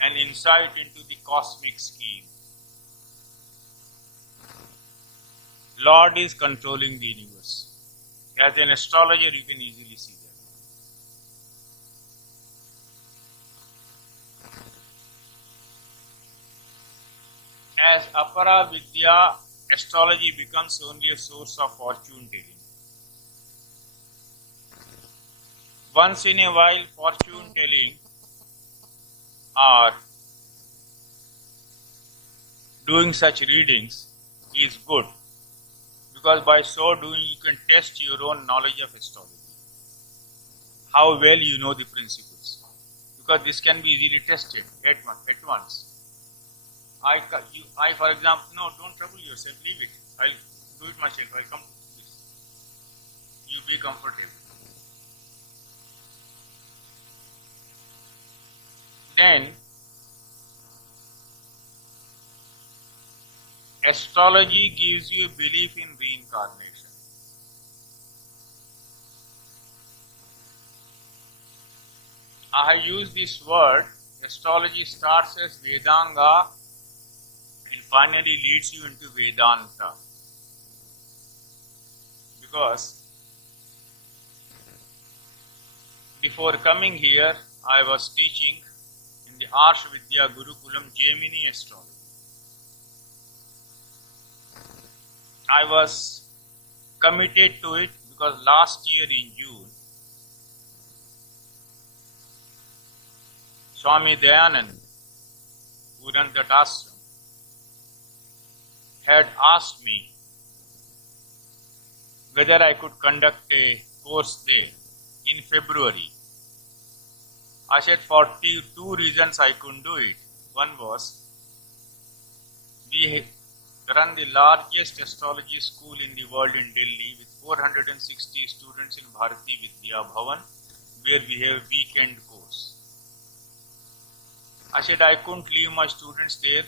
An insight into the cosmic scheme. Lord is controlling the universe. As an astrologer, you can easily see that. As Apara Vidya, astrology becomes only a source of fortune telling. Once in a while, fortune telling or doing such readings is good, because by so doing you can test your own knowledge of astrology, how well you know the principles, because this can be easily tested at once. I for example, no, don't trouble yourself, leave it, I'll do it myself, I'll come to this. You be comfortable. Then, astrology gives you a belief in reincarnation. I have used this word. Astrology starts as Vedanga and finally leads you into Vedanta. Because before coming here, I was teaching the Arsh Vidya Gurukulam Gemini astrology. I was committed to it because last year in June, Swami Dayanand, who runs that ashram, had asked me whether I could conduct a course there in February. I said for two reasons I couldn't do it. One was, we run the largest astrology school in the world in Delhi with 460 students in Bharati Vidya Bhavan, where we have weekend course. I said I couldn't leave my students there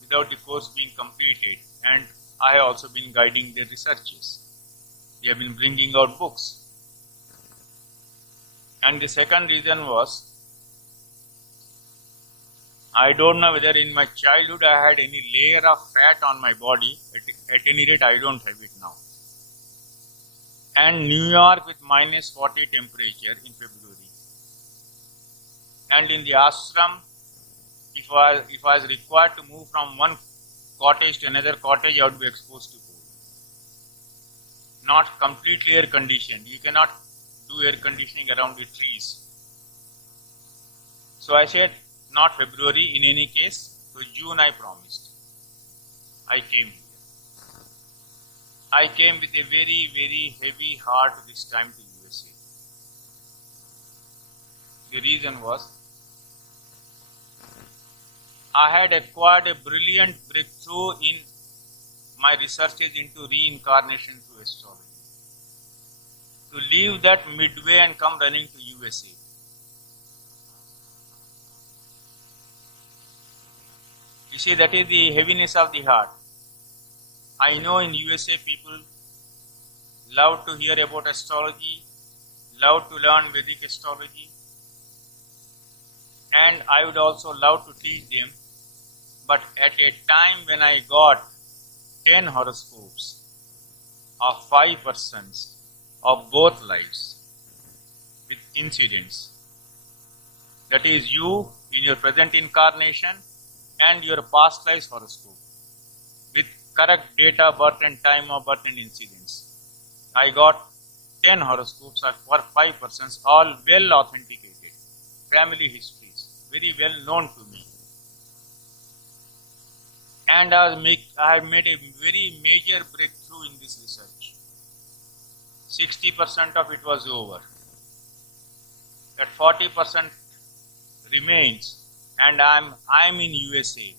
without the course being completed, and I have also been guiding their researches. They have been bringing out books. And the second reason was, I don't know whether in my childhood I had any layer of fat on my body. At any rate, I don't have it now. And New York with minus 40 temperature in February. And in the ashram, if I was required to move from one cottage to another cottage, I would be exposed to cold. Not completely air conditioned. You cannot do air conditioning around the trees. So I said, not February in any case, so June I promised. I came here. I came with a very, very heavy heart this time to USA. The reason was, I had acquired a brilliant breakthrough in my researches into reincarnation through astrology. To leave that midway and come running to USA. You see, that is the heaviness of the heart. I know in USA people love to hear about astrology, love to learn Vedic astrology, and I would also love to teach them. But at a time when I got 10 horoscopes of 5 persons of both lives with incidents, that is you in your present incarnation and your past lives horoscope with correct date of birth and time of birth and incidents. I got 10 horoscopes for 5 persons, all well authenticated, family histories, very well known to me. And I have made a very major breakthrough in this research. 60% of it was over. That 40% remains, and I'm in USA,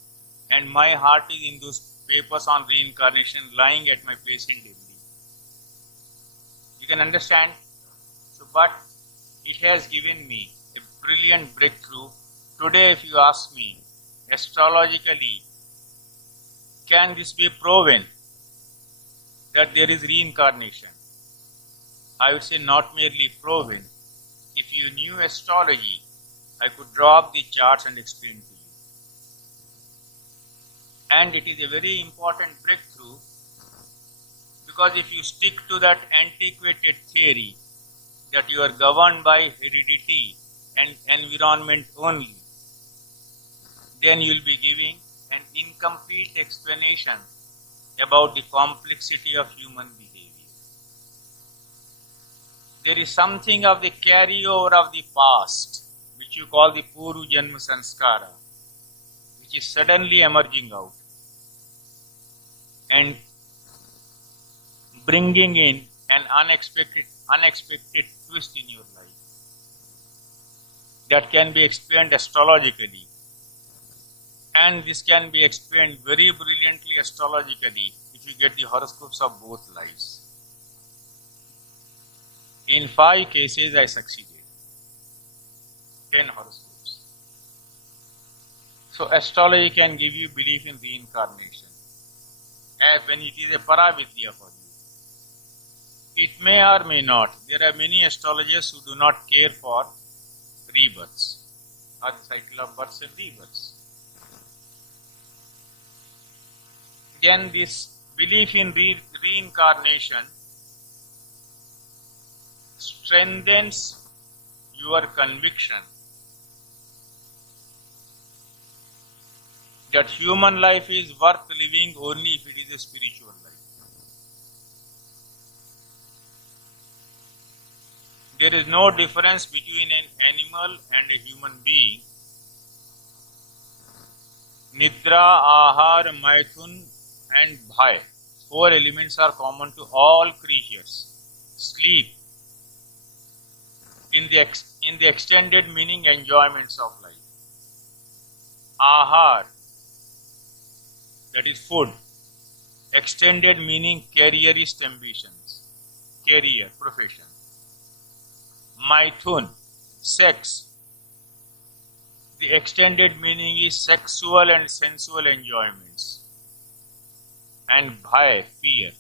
and my heart is in those papers on reincarnation lying at my place in Delhi. You can understand? So, but it has given me a brilliant breakthrough. Today, if you ask me, astrologically, can this be proven that there is reincarnation? I would say not merely proven. If you knew astrology, I could draw up the charts and explain to you. And it is a very important breakthrough, because if you stick to that antiquated theory that you are governed by heredity and environment only, then you will be giving an incomplete explanation about the complexity of human behavior. There is something of the carryover of the past, which you call the Puru Janma Sanskara, which is suddenly emerging out and bringing in an unexpected twist in your life that can be explained astrologically. And this can be explained very brilliantly astrologically if you get the horoscopes of both lives. In 5 cases I succeeded. 10 horoscopes. So astrology can give you belief in reincarnation, as when it is a paravidya for you. It may or may not. There are many astrologers who do not care for rebirths, or the cycle of births and rebirths. Then this belief in reincarnation strengthens your conviction that human life is worth living only if it is a spiritual life. There is no difference between an animal and a human being. Nidra, Ahar, Maithun and Bhai. 4 elements are common to all creatures. Sleep, in the extended meaning, enjoyments of life. Ahar, that is food. Extended meaning careerist ambitions, career, profession. Maithun, sex. The extended meaning is sexual and sensual enjoyments. And bhai, fear.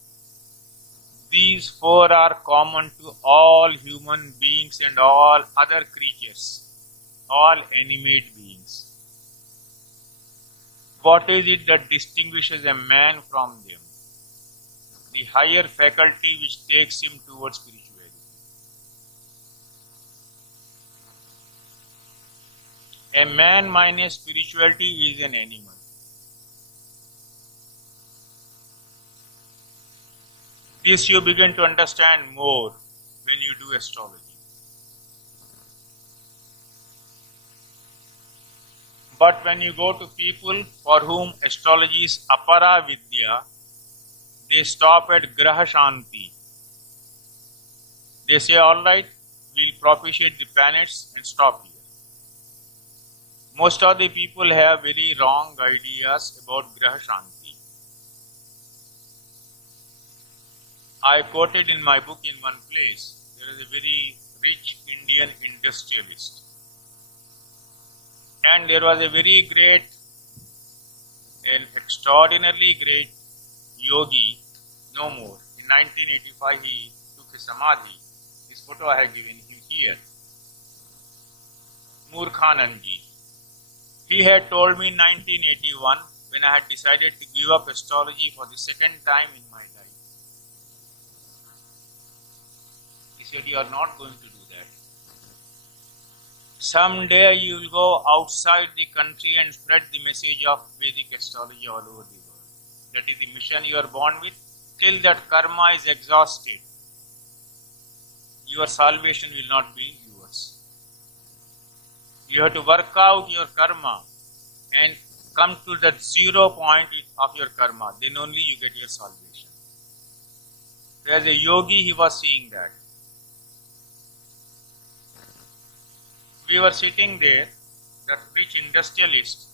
These four are common to all human beings and all other creatures, all animate beings. What is it that distinguishes a man from them? The higher faculty which takes him towards spirituality. A man minus spirituality is an animal. This you begin to understand more when you do astrology. But when you go to people for whom astrology is apara vidya, they stop at graha shanti. They say, all right, we'll propitiate the planets and stop here. Most of the people have very wrong ideas about graha shanti. I quoted in my book in one place, there is a very rich Indian industrialist. And there was a very great, an extraordinarily great yogi, no more. In 1985 he took a samadhi. This photo I have given him here. Murkhanandji. He had told me in 1981 when I had decided to give up astrology for the second time in my life. He said, you are not going to do that. Someday you will go outside the country and spread the message of Vedic astrology all over the world. That is the mission you are born with. Till that karma is exhausted, your salvation will not be yours. You have to work out your karma and come to that 0 point of your karma. Then only you get your salvation. As a yogi, he was seeing that. We were sitting there, that rich industrialist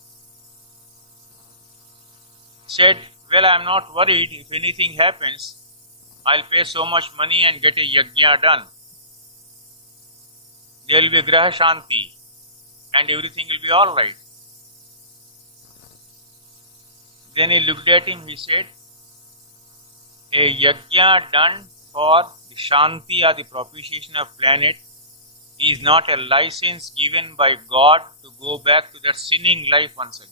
said, well, I am not worried. If anything happens, I'll pay so much money and get a yajna done. There will be graha shanti and everything will be all right. Then he looked at him, he said, a yajna done for the shanti or the propitiation of planet is not a license given by God to go back to that sinning life once again.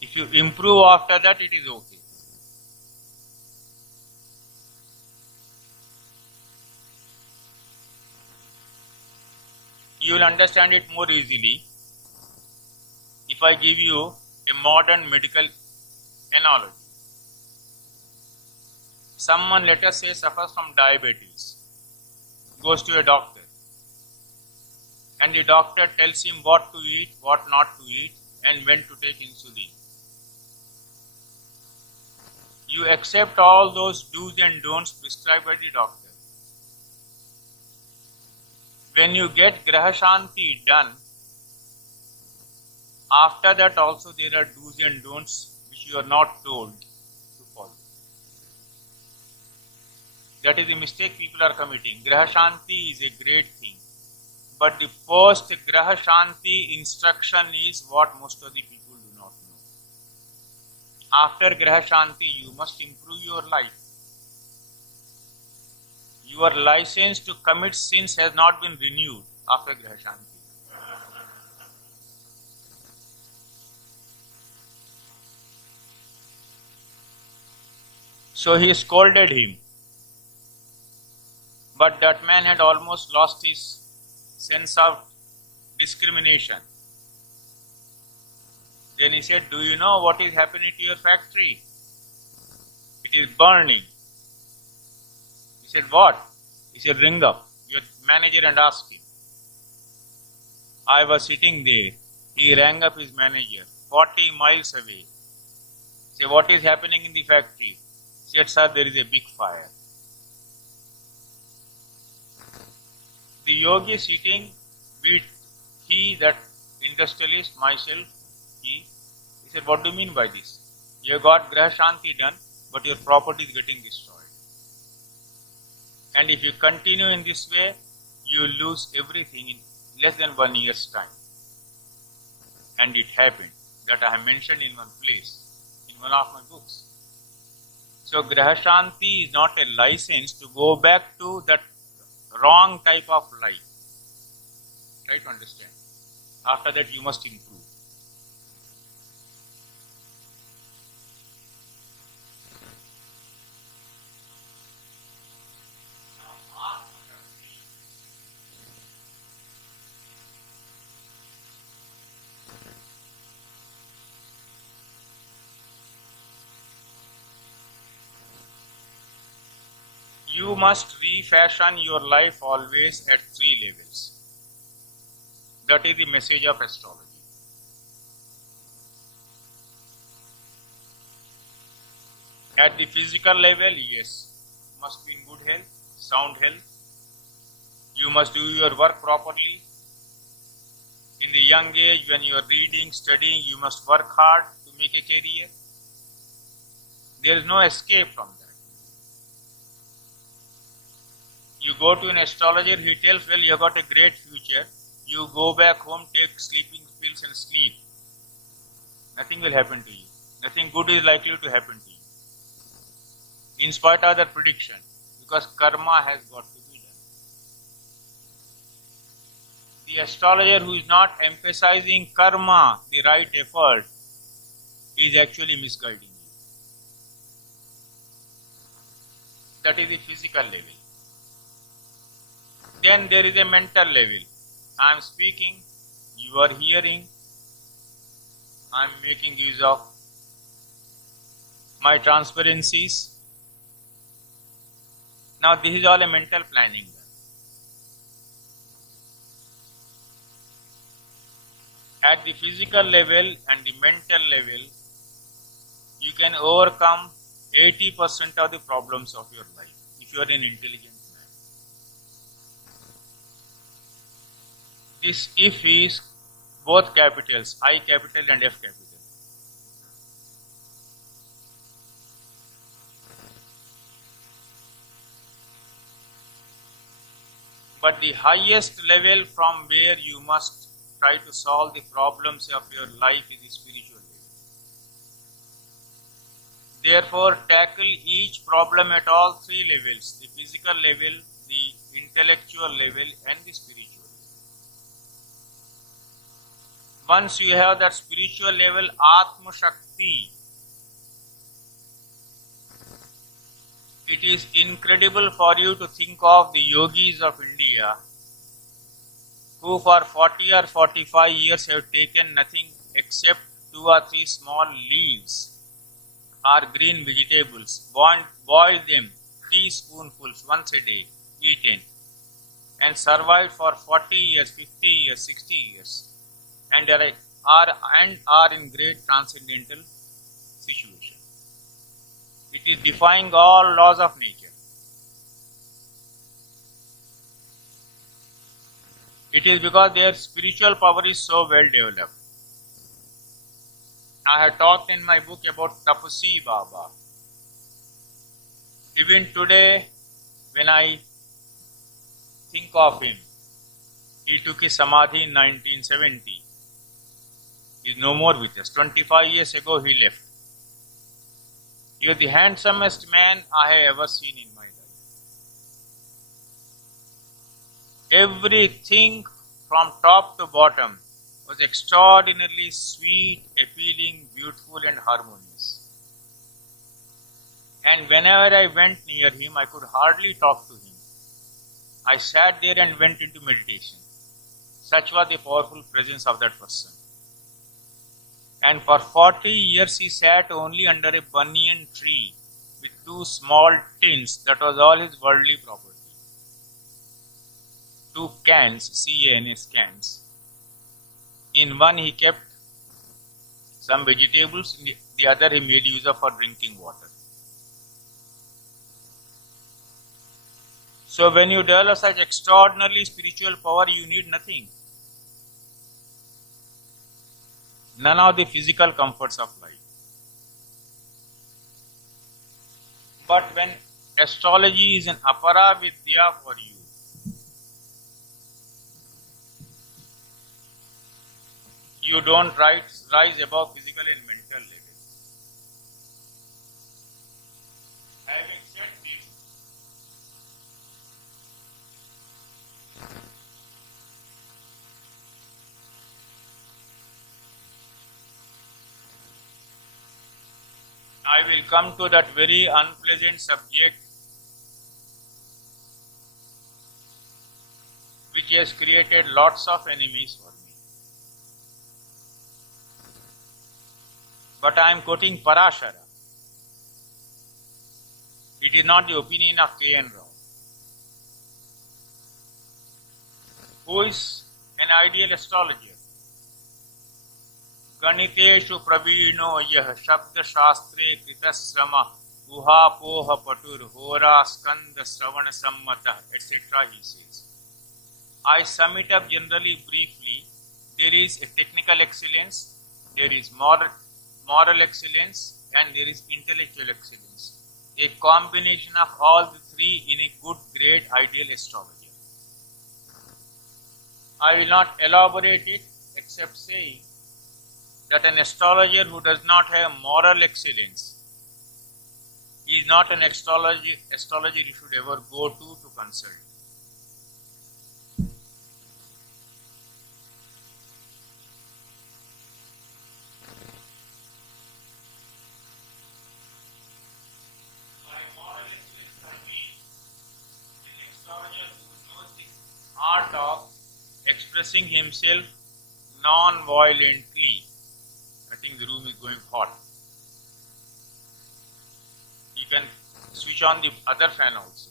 If you improve after that, it is okay. You will understand it more easily if I give you a modern medical analogy. Someone, let us say, suffers from diabetes, goes to a doctor, and the doctor tells him what to eat, what not to eat, and when to take insulin. You accept all those do's and don'ts prescribed by the doctor. When you get graha shanti done, after that also there are do's and don'ts which you are not told to follow. That is the mistake people are committing. Graha shanti is a great thing. But the post graha shanti instruction is what most of the people do not know. After graha shanti, you must improve your life. Your license to commit sins has not been renewed after graha shanti. So he scolded him. But that man had almost lost his sense of discrimination. Then he said, do you know what is happening to your factory? It is burning. He said, what? He said, ring up your manager and ask him. I was sitting there. He rang up his manager, 40 miles away. He said, what is happening in the factory? He said, sir, there is a big fire. The yogi sitting with he, that industrialist, myself, he said, what do you mean by this? You got Graha Shanti done, but your property is getting destroyed. And if you continue in this way, you lose everything in less than 1 year's time. And it happened. That I have mentioned in one place, in one of my books. So Graha Shanti is not a license to go back to that wrong type of life. Try to understand. After that you must improve. You must refashion your life always at 3 levels. That is the message of astrology. At the physical level, yes, you must be in good health, sound health. You must do your work properly. In the young age, when you are reading, studying, you must work hard to make a career. There is no escape from that. You go to an astrologer, he tells, well, you have got a great future. You go back home, take sleeping pills and sleep. Nothing will happen to you. Nothing good is likely to happen to you. In spite of that prediction, because karma has got to be done. The astrologer who is not emphasizing karma, the right effort, is actually misguiding you. That is the physical level. Then there is a mental level. I am speaking, you are hearing, I am making use of my transparencies. Now this is all a mental planning. At the physical level and the mental level, you can overcome 80% of the problems of your life if you are an intelligent man. This if is both capitals, I capital and F capital. But the highest level from where you must try to solve the problems of your life is the spiritual level. Therefore, tackle each problem at all 3 levels, the physical level, the intellectual level and the spiritual level. Once you have that spiritual level, Atma Shakti, it is incredible for you to think of the yogis of India who for 40 or 45 years have taken nothing except 2 or 3 small leaves or green vegetables, boil them teaspoonfuls once a day, eaten, and survived for 40 years, 50 years, 60 years, and are in great transcendental situation. It is defying all laws of nature. It is because their spiritual power is so well developed. I have talked in my book about Tapasi Baba. Even today, when I think of him, he took his Samadhi in 1970. He is no more with us. 25 years ago he left. He was the handsomest man I have ever seen in my life. Everything from top to bottom was extraordinarily sweet, appealing, beautiful and harmonious. And whenever I went near him, I could hardly talk to him. I sat there and went into meditation. Such was the powerful presence of that person. And for 40 years he sat only under a banyan tree with 2 small tins. That was all his worldly property. 2 cans, CANS cans. In one he kept some vegetables, in the other he made use of for drinking water. So when you develop such extraordinarily spiritual power, you need nothing. None of the physical comforts of life. But when astrology is an apara vidya for you, you don't rise above physical and mental level. Having said this, I will come to that very unpleasant subject which has created lots of enemies for me. But I am quoting Parashara. It is not the opinion of K.N. Rao, who is an ideal astrologer. गणितेषु प्रवीणो यः शब्दशास्त्रे कृतश्रम उहापोह पटुर्होरा स्कंद श्रवण सम्मतः etc. he says. I sum it up generally briefly. There is a technical excellence, there is moral excellence, and there is intellectual excellence. A combination of all the three in a good, great, ideal astrologer. I will not elaborate it except saying that an astrologer who does not have moral excellence is not an astrologer you should ever go to consult. By moral excellence I mean an astrologer who knows the art of expressing himself non-violently. I think the room is going hot. You can switch on the other fan also.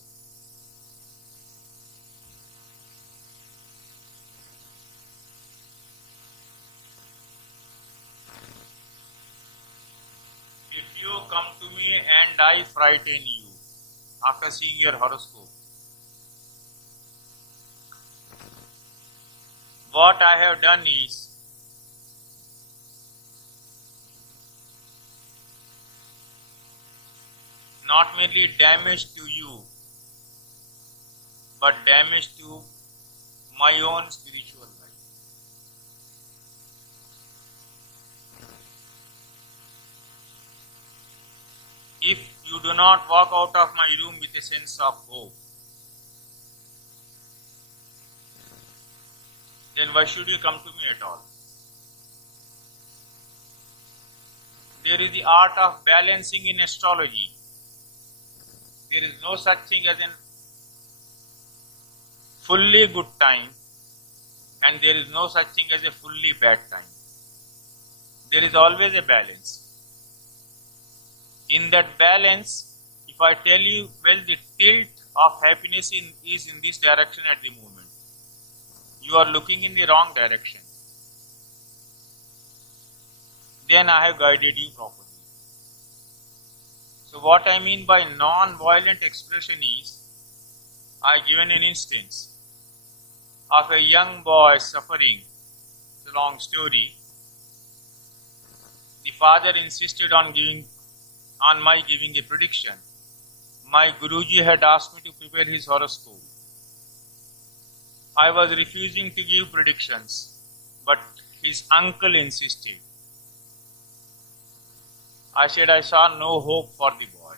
If you come to me and I frighten you after seeing your horoscope, what I have done is not merely damage to you, but damage to my own spiritual life. If you do not walk out of my room with a sense of hope, then why should you come to me at all? There is the art of balancing in astrology. There is no such thing as a fully good time, and there is no such thing as a fully bad time. There is always a balance. In that balance, if I tell you, well, the tilt of happiness is in this direction at the moment, you are looking in the wrong direction. Then I have guided you properly. So what I mean by non-violent expression is, I given an instance of a young boy suffering. It's a long story. The father insisted on my giving a prediction. My Guruji had asked me to prepare his horoscope. I was refusing to give predictions, but his uncle insisted. I said I saw no hope for the boy.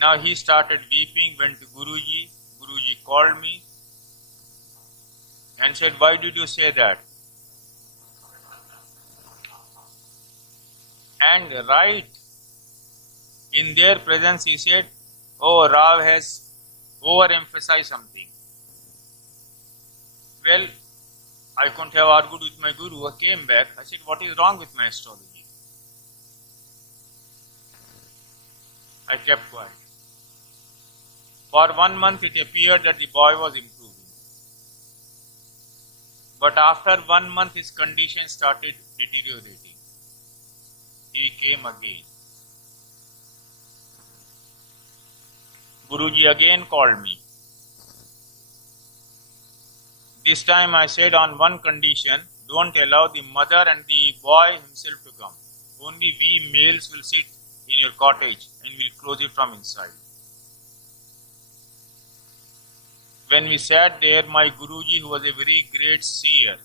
Now he started weeping, went to Guruji. Guruji called me and said, why did you say that? And right in their presence he said, oh, Rao has overemphasized something. Well, I couldn't have argued with my Guru. I came back. I said, what is wrong with my astrology? I kept quiet. For 1 month it appeared that the boy was improving. But after 1 month his condition started deteriorating. He came again. Guruji again called me. This time I said on one condition, don't allow the mother and the boy himself to come. Only we males will sit in your cottage and will close it from inside. When we sat there, my Guruji, who was a very great seer,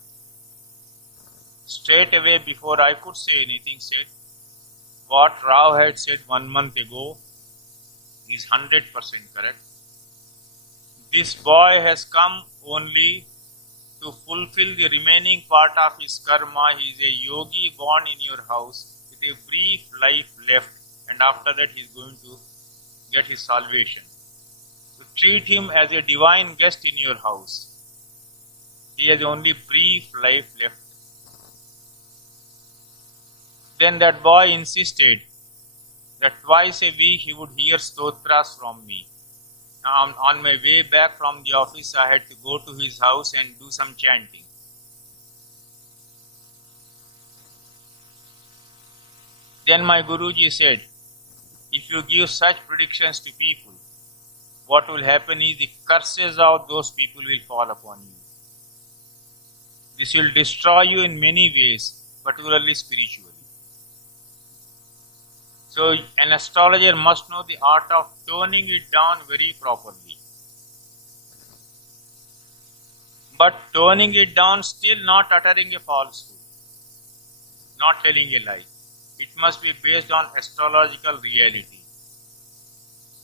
straight away before I could say anything, said, what Rao had said 1 month ago is 100% correct. This boy has come only to fulfill the remaining part of his karma. He is a yogi born in your house with a brief life left, and after that he is going to get his salvation. So treat him as a divine guest in your house. He has only brief life left. Then that boy insisted that twice a week he would hear stotras from me. Now, on my way back from the office, I had to go to his house and do some chanting. Then my Guruji said, if you give such predictions to people, what will happen is the curses of those people will fall upon you. This will destroy you in many ways, particularly spiritually. So an astrologer must know the art of toning it down very properly. But toning it down, still not uttering a falsehood, not telling a lie. It must be based on astrological reality.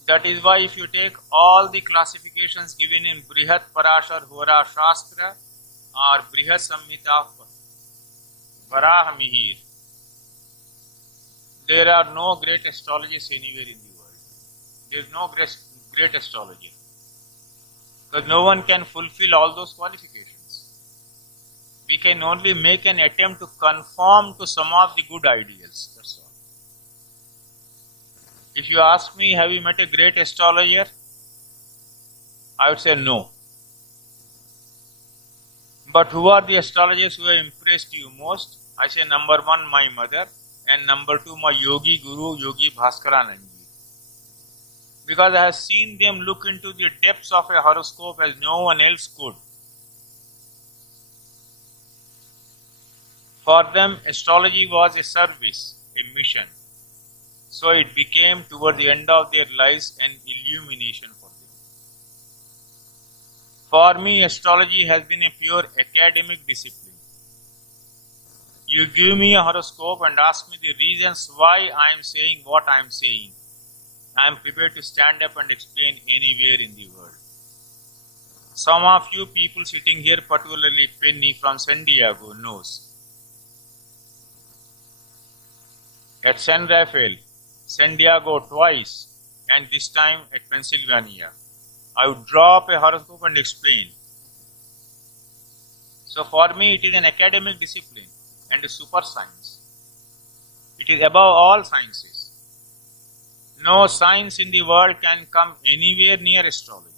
That is why if you take all the classifications given in Brihat Parashar Hora Shastra or Brihat Samhita Varaha Mihir, there are no great astrologers anywhere in the world. There is no great astrologer. Because no one can fulfill all those qualifications. We can only make an attempt to conform to some of the good ideals. That's all. If you ask me, have you met a great astrologer? I would say no. But who are the astrologers who have impressed you most? I say number 1, my mother, and number 2, my yogi guru, Yogi Bhaskaranandji. Because I have seen them look into the depths of a horoscope as no one else could. For them, astrology was a service, a mission. So it became, toward the end of their lives, an illumination for them. For me, astrology has been a pure academic discipline. You give me a horoscope and ask me the reasons why I am saying what I am saying. I am prepared to stand up and explain anywhere in the world. Some of you people sitting here, particularly Penny from San Diego, knows. At San Rafael, San Diego twice, and this time at Pennsylvania, I would drop a horoscope and explain. So for me, it is an academic discipline and a super science. It is above all sciences. No science in the world can come anywhere near astrology.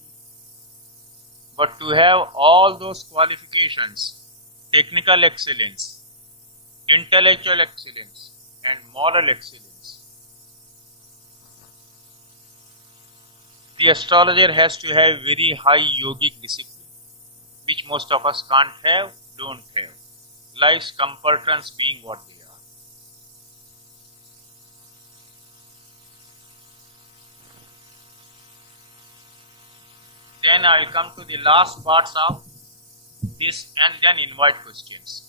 But to have all those qualifications, technical excellence, intellectual excellence, and moral excellence, the astrologer has to have very high yogic discipline, which most of us can't have, don't have. Life's compulsions being what they are. Then I will come to the last parts of this and then invite questions.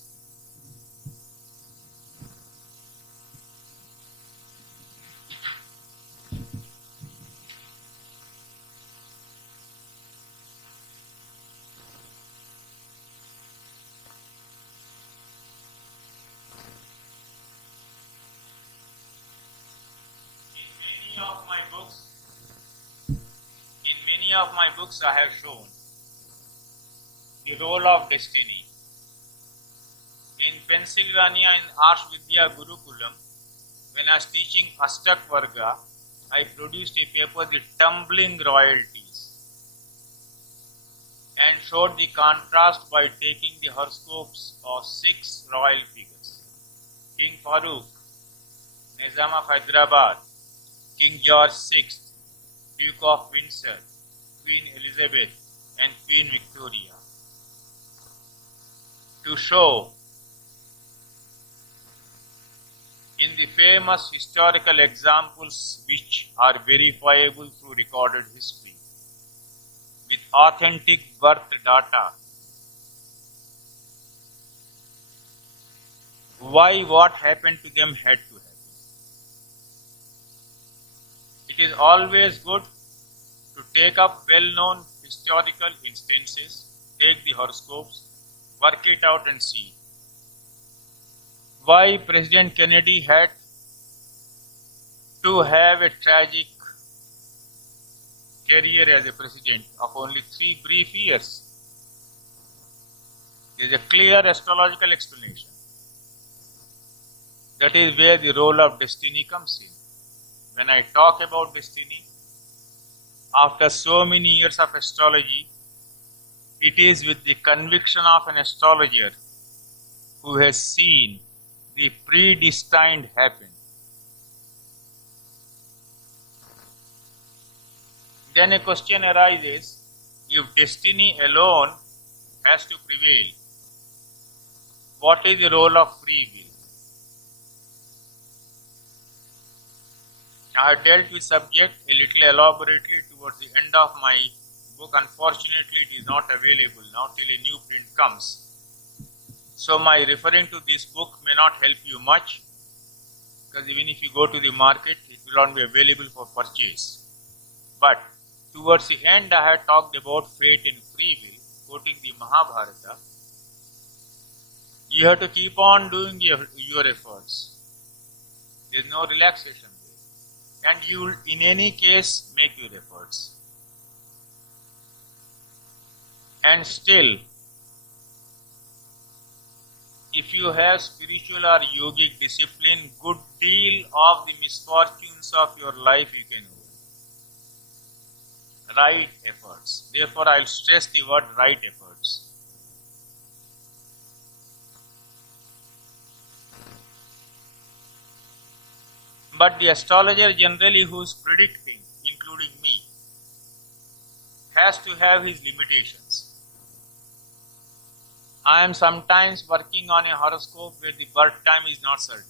In many of my books I have shown the role of destiny. In Pennsylvania, in Ashvidya Gurukulam, when I was teaching Ashtak Varga, I produced a paper, The Tumbling Royalties, and showed the contrast by taking the horoscopes of 6 royal figures: King Farooq, Nizam of Hyderabad, King George VI, Duke of Windsor, Queen Elizabeth, and Queen Victoria, to show in the famous historical examples which are verifiable through recorded history, with authentic birth data, why what happened to them had to happen. It is always good to take up well-known historical instances, take the horoscopes, work it out and see why President Kennedy had to have a tragic career as a president of only 3 brief years. There is a clear astrological explanation. That is where the role of destiny comes in. When I talk about destiny, after so many years of astrology, it is with the conviction of an astrologer who has seen the predestined happen. Then a question arises, if destiny alone has to prevail, what is the role of free will? I have dealt with subject a little elaborately towards the end of my book. Unfortunately, it is not available now till a new print comes. So my referring to this book may not help you much, because even if you go to the market, it will not be available for purchase. But towards the end, I had talked about fate and free will, quoting the Mahabharata. You have to keep on doing your efforts. There is no relaxation there. And you will in any case make your efforts. And still, if you have spiritual or yogic discipline, good deal of the misfortunes of your life you can avoid. Right efforts. Therefore, I will stress the word right efforts. But the astrologer generally who is predicting, including me, has to have his limitations. I am sometimes working on a horoscope where the birth time is not certain.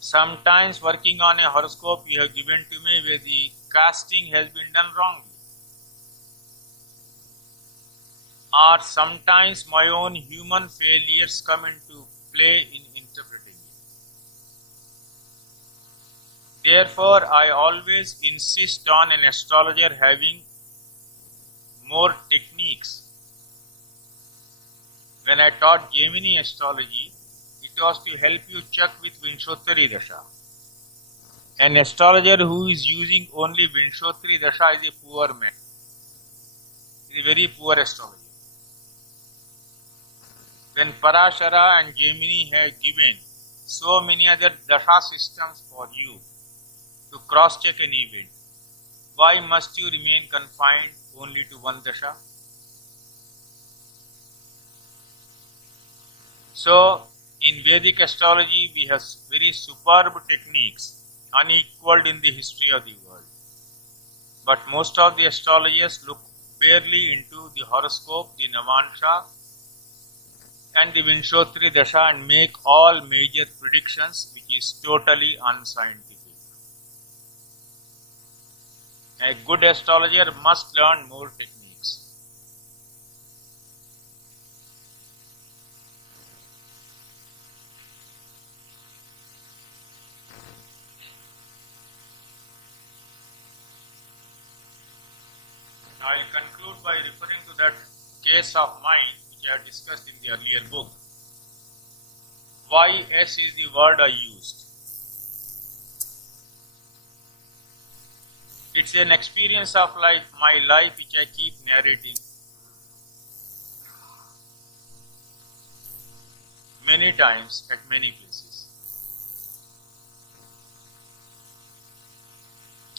Sometimes working on a horoscope you have given to me where the casting has been done wrongly. Or sometimes my own human failures come into play in interpreting it. Therefore, I always insist on an astrologer having more techniques. When I taught Gemini astrology, it was to help you check with Vinshottari Dasha. An astrologer who is using only Vinshottari Dasha is a poor man. He is a very poor astrologer. When Parashara and Gemini have given so many other Dasha systems for you to cross-check an event, why must you remain confined only to one Dasha? So, in Vedic astrology, we have very superb techniques, unequaled in the history of the world. But most of the astrologers look barely into the horoscope, the Navansha, and the Vinshottari Dasha and make all major predictions, which is totally unscientific. A good astrologer must learn more techniques. I will conclude by referring to that case of mine which I have discussed in the earlier book. Why S is the word I used. It's an experience of life, my life, which I keep narrating many times at many places.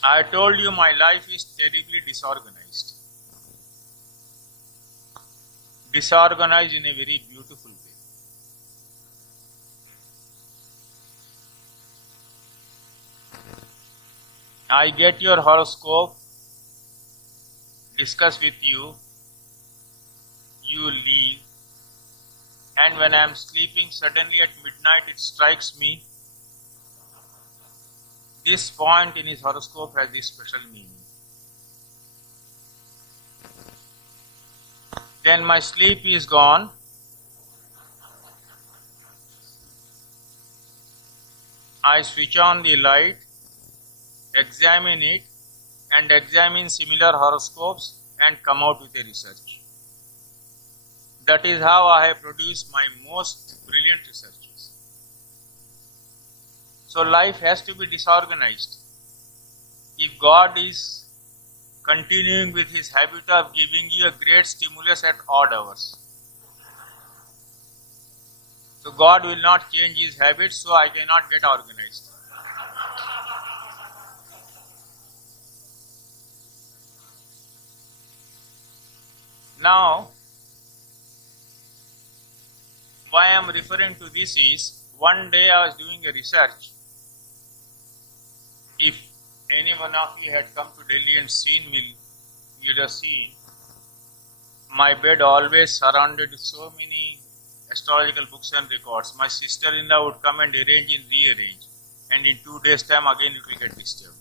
I told you my life is terribly disorganized. Disorganized in a very beautiful way. I get your horoscope, discuss with you, you leave, And when I am sleeping, suddenly at midnight it strikes me. This point in his horoscope has this special meaning. Then my sleep is gone. I switch on the light, examine it, and examine similar horoscopes and come out with a research. That is how I have produced my most brilliant researches. So life has to be disorganized. If God is continuing with his habit of giving you a great stimulus at odd hours, so God will not change his habits, so I cannot get organized. Now, why I am referring to this is, one day I was doing a research. If any one of you had come to Delhi and seen me, you would have seen my bed always surrounded with so many astrological books and records. My sister-in-law would come and arrange and rearrange, and in 2 days' time again it will get disturbed.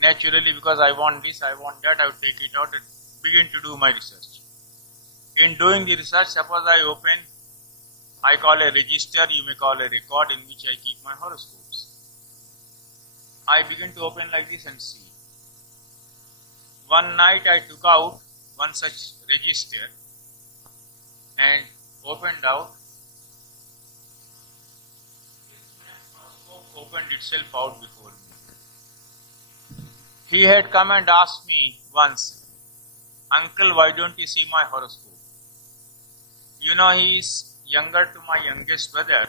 Naturally, because I want this, I want that, I would take it out and begin to do my research. In doing the research, suppose I call a register, you may call a record, in which I keep my horoscopes. I begin to open like this and see. One night I took out one such register and opened out. This man's horoscope opened itself out before me. He had come and asked me once, "Uncle, why don't you see my horoscope?" You know, he is younger to my youngest brother.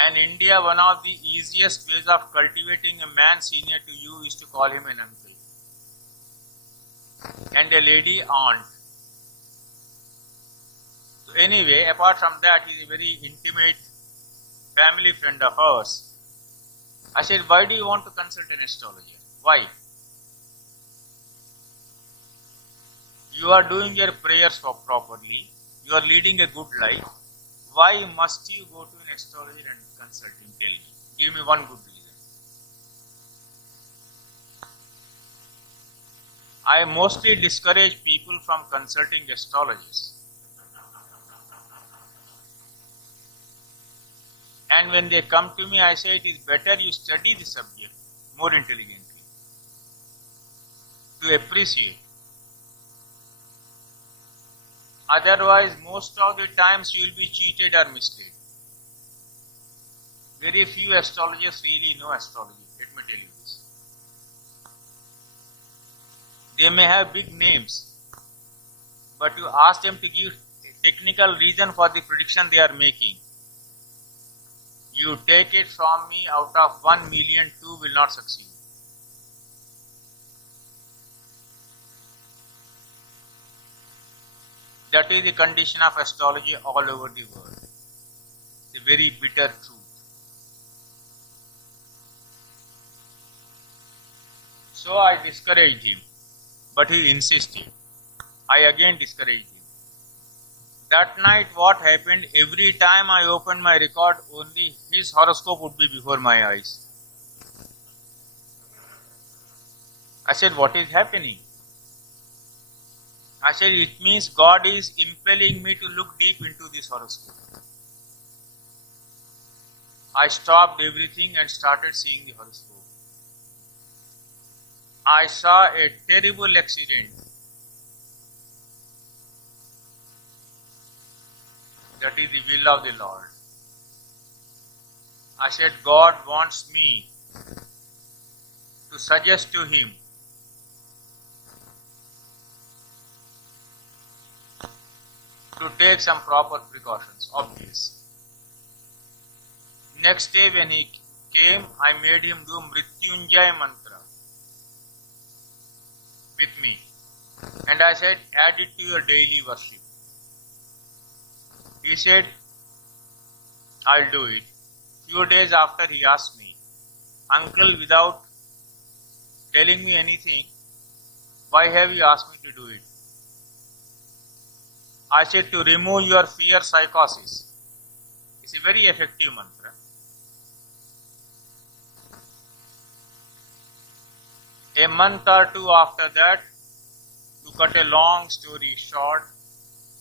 And in India, one of the easiest ways of cultivating a man senior to you is to call him an uncle. And a lady aunt. So anyway, apart from that, he is a very intimate family friend of ours. I said, "Why do you want to consult an astrologer? Why? You are doing your prayers properly. You are leading a good life. Why must you go to an astrologer and consult him? Tell me. Give me one good reason." I mostly discourage people from consulting astrologers. And when they come to me, I say it is better you study the subject more intelligently to appreciate. Otherwise, most of the times you will be cheated or misled. Very few astrologers really know astrology. Let me tell you this. They may have big names, but you ask them to give a technical reason for the prediction they are making. You take it from me, out of 1 million, 2 will not succeed. That is the condition of astrology all over the world. It's a very bitter truth. So I discouraged him, but he insisted. I again discouraged him. That night what happened, every time I opened my record, only his horoscope would be before my eyes. I said, "What is happening?" I said, "It means God is impelling me to look deep into this horoscope." I stopped everything and started seeing the horoscope. I saw a terrible accident. That is the will of the Lord. I said, God wants me to suggest to him to take some proper precautions, obvious. Next day when he came, I made him do Mrityunjay mantra with me. And I said, add it to your daily worship. He said, I'll do it. Few days after he asked me, Uncle, without telling me anything, why have you asked me to do it? I said to remove your fear psychosis. It's a very effective mantra. A month or two after that, to cut a long story short,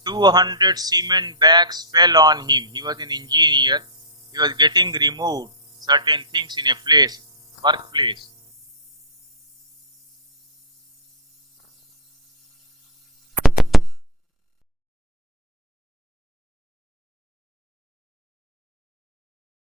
200 cement bags fell on him. He was an engineer. He was getting removed certain things in a place, workplace.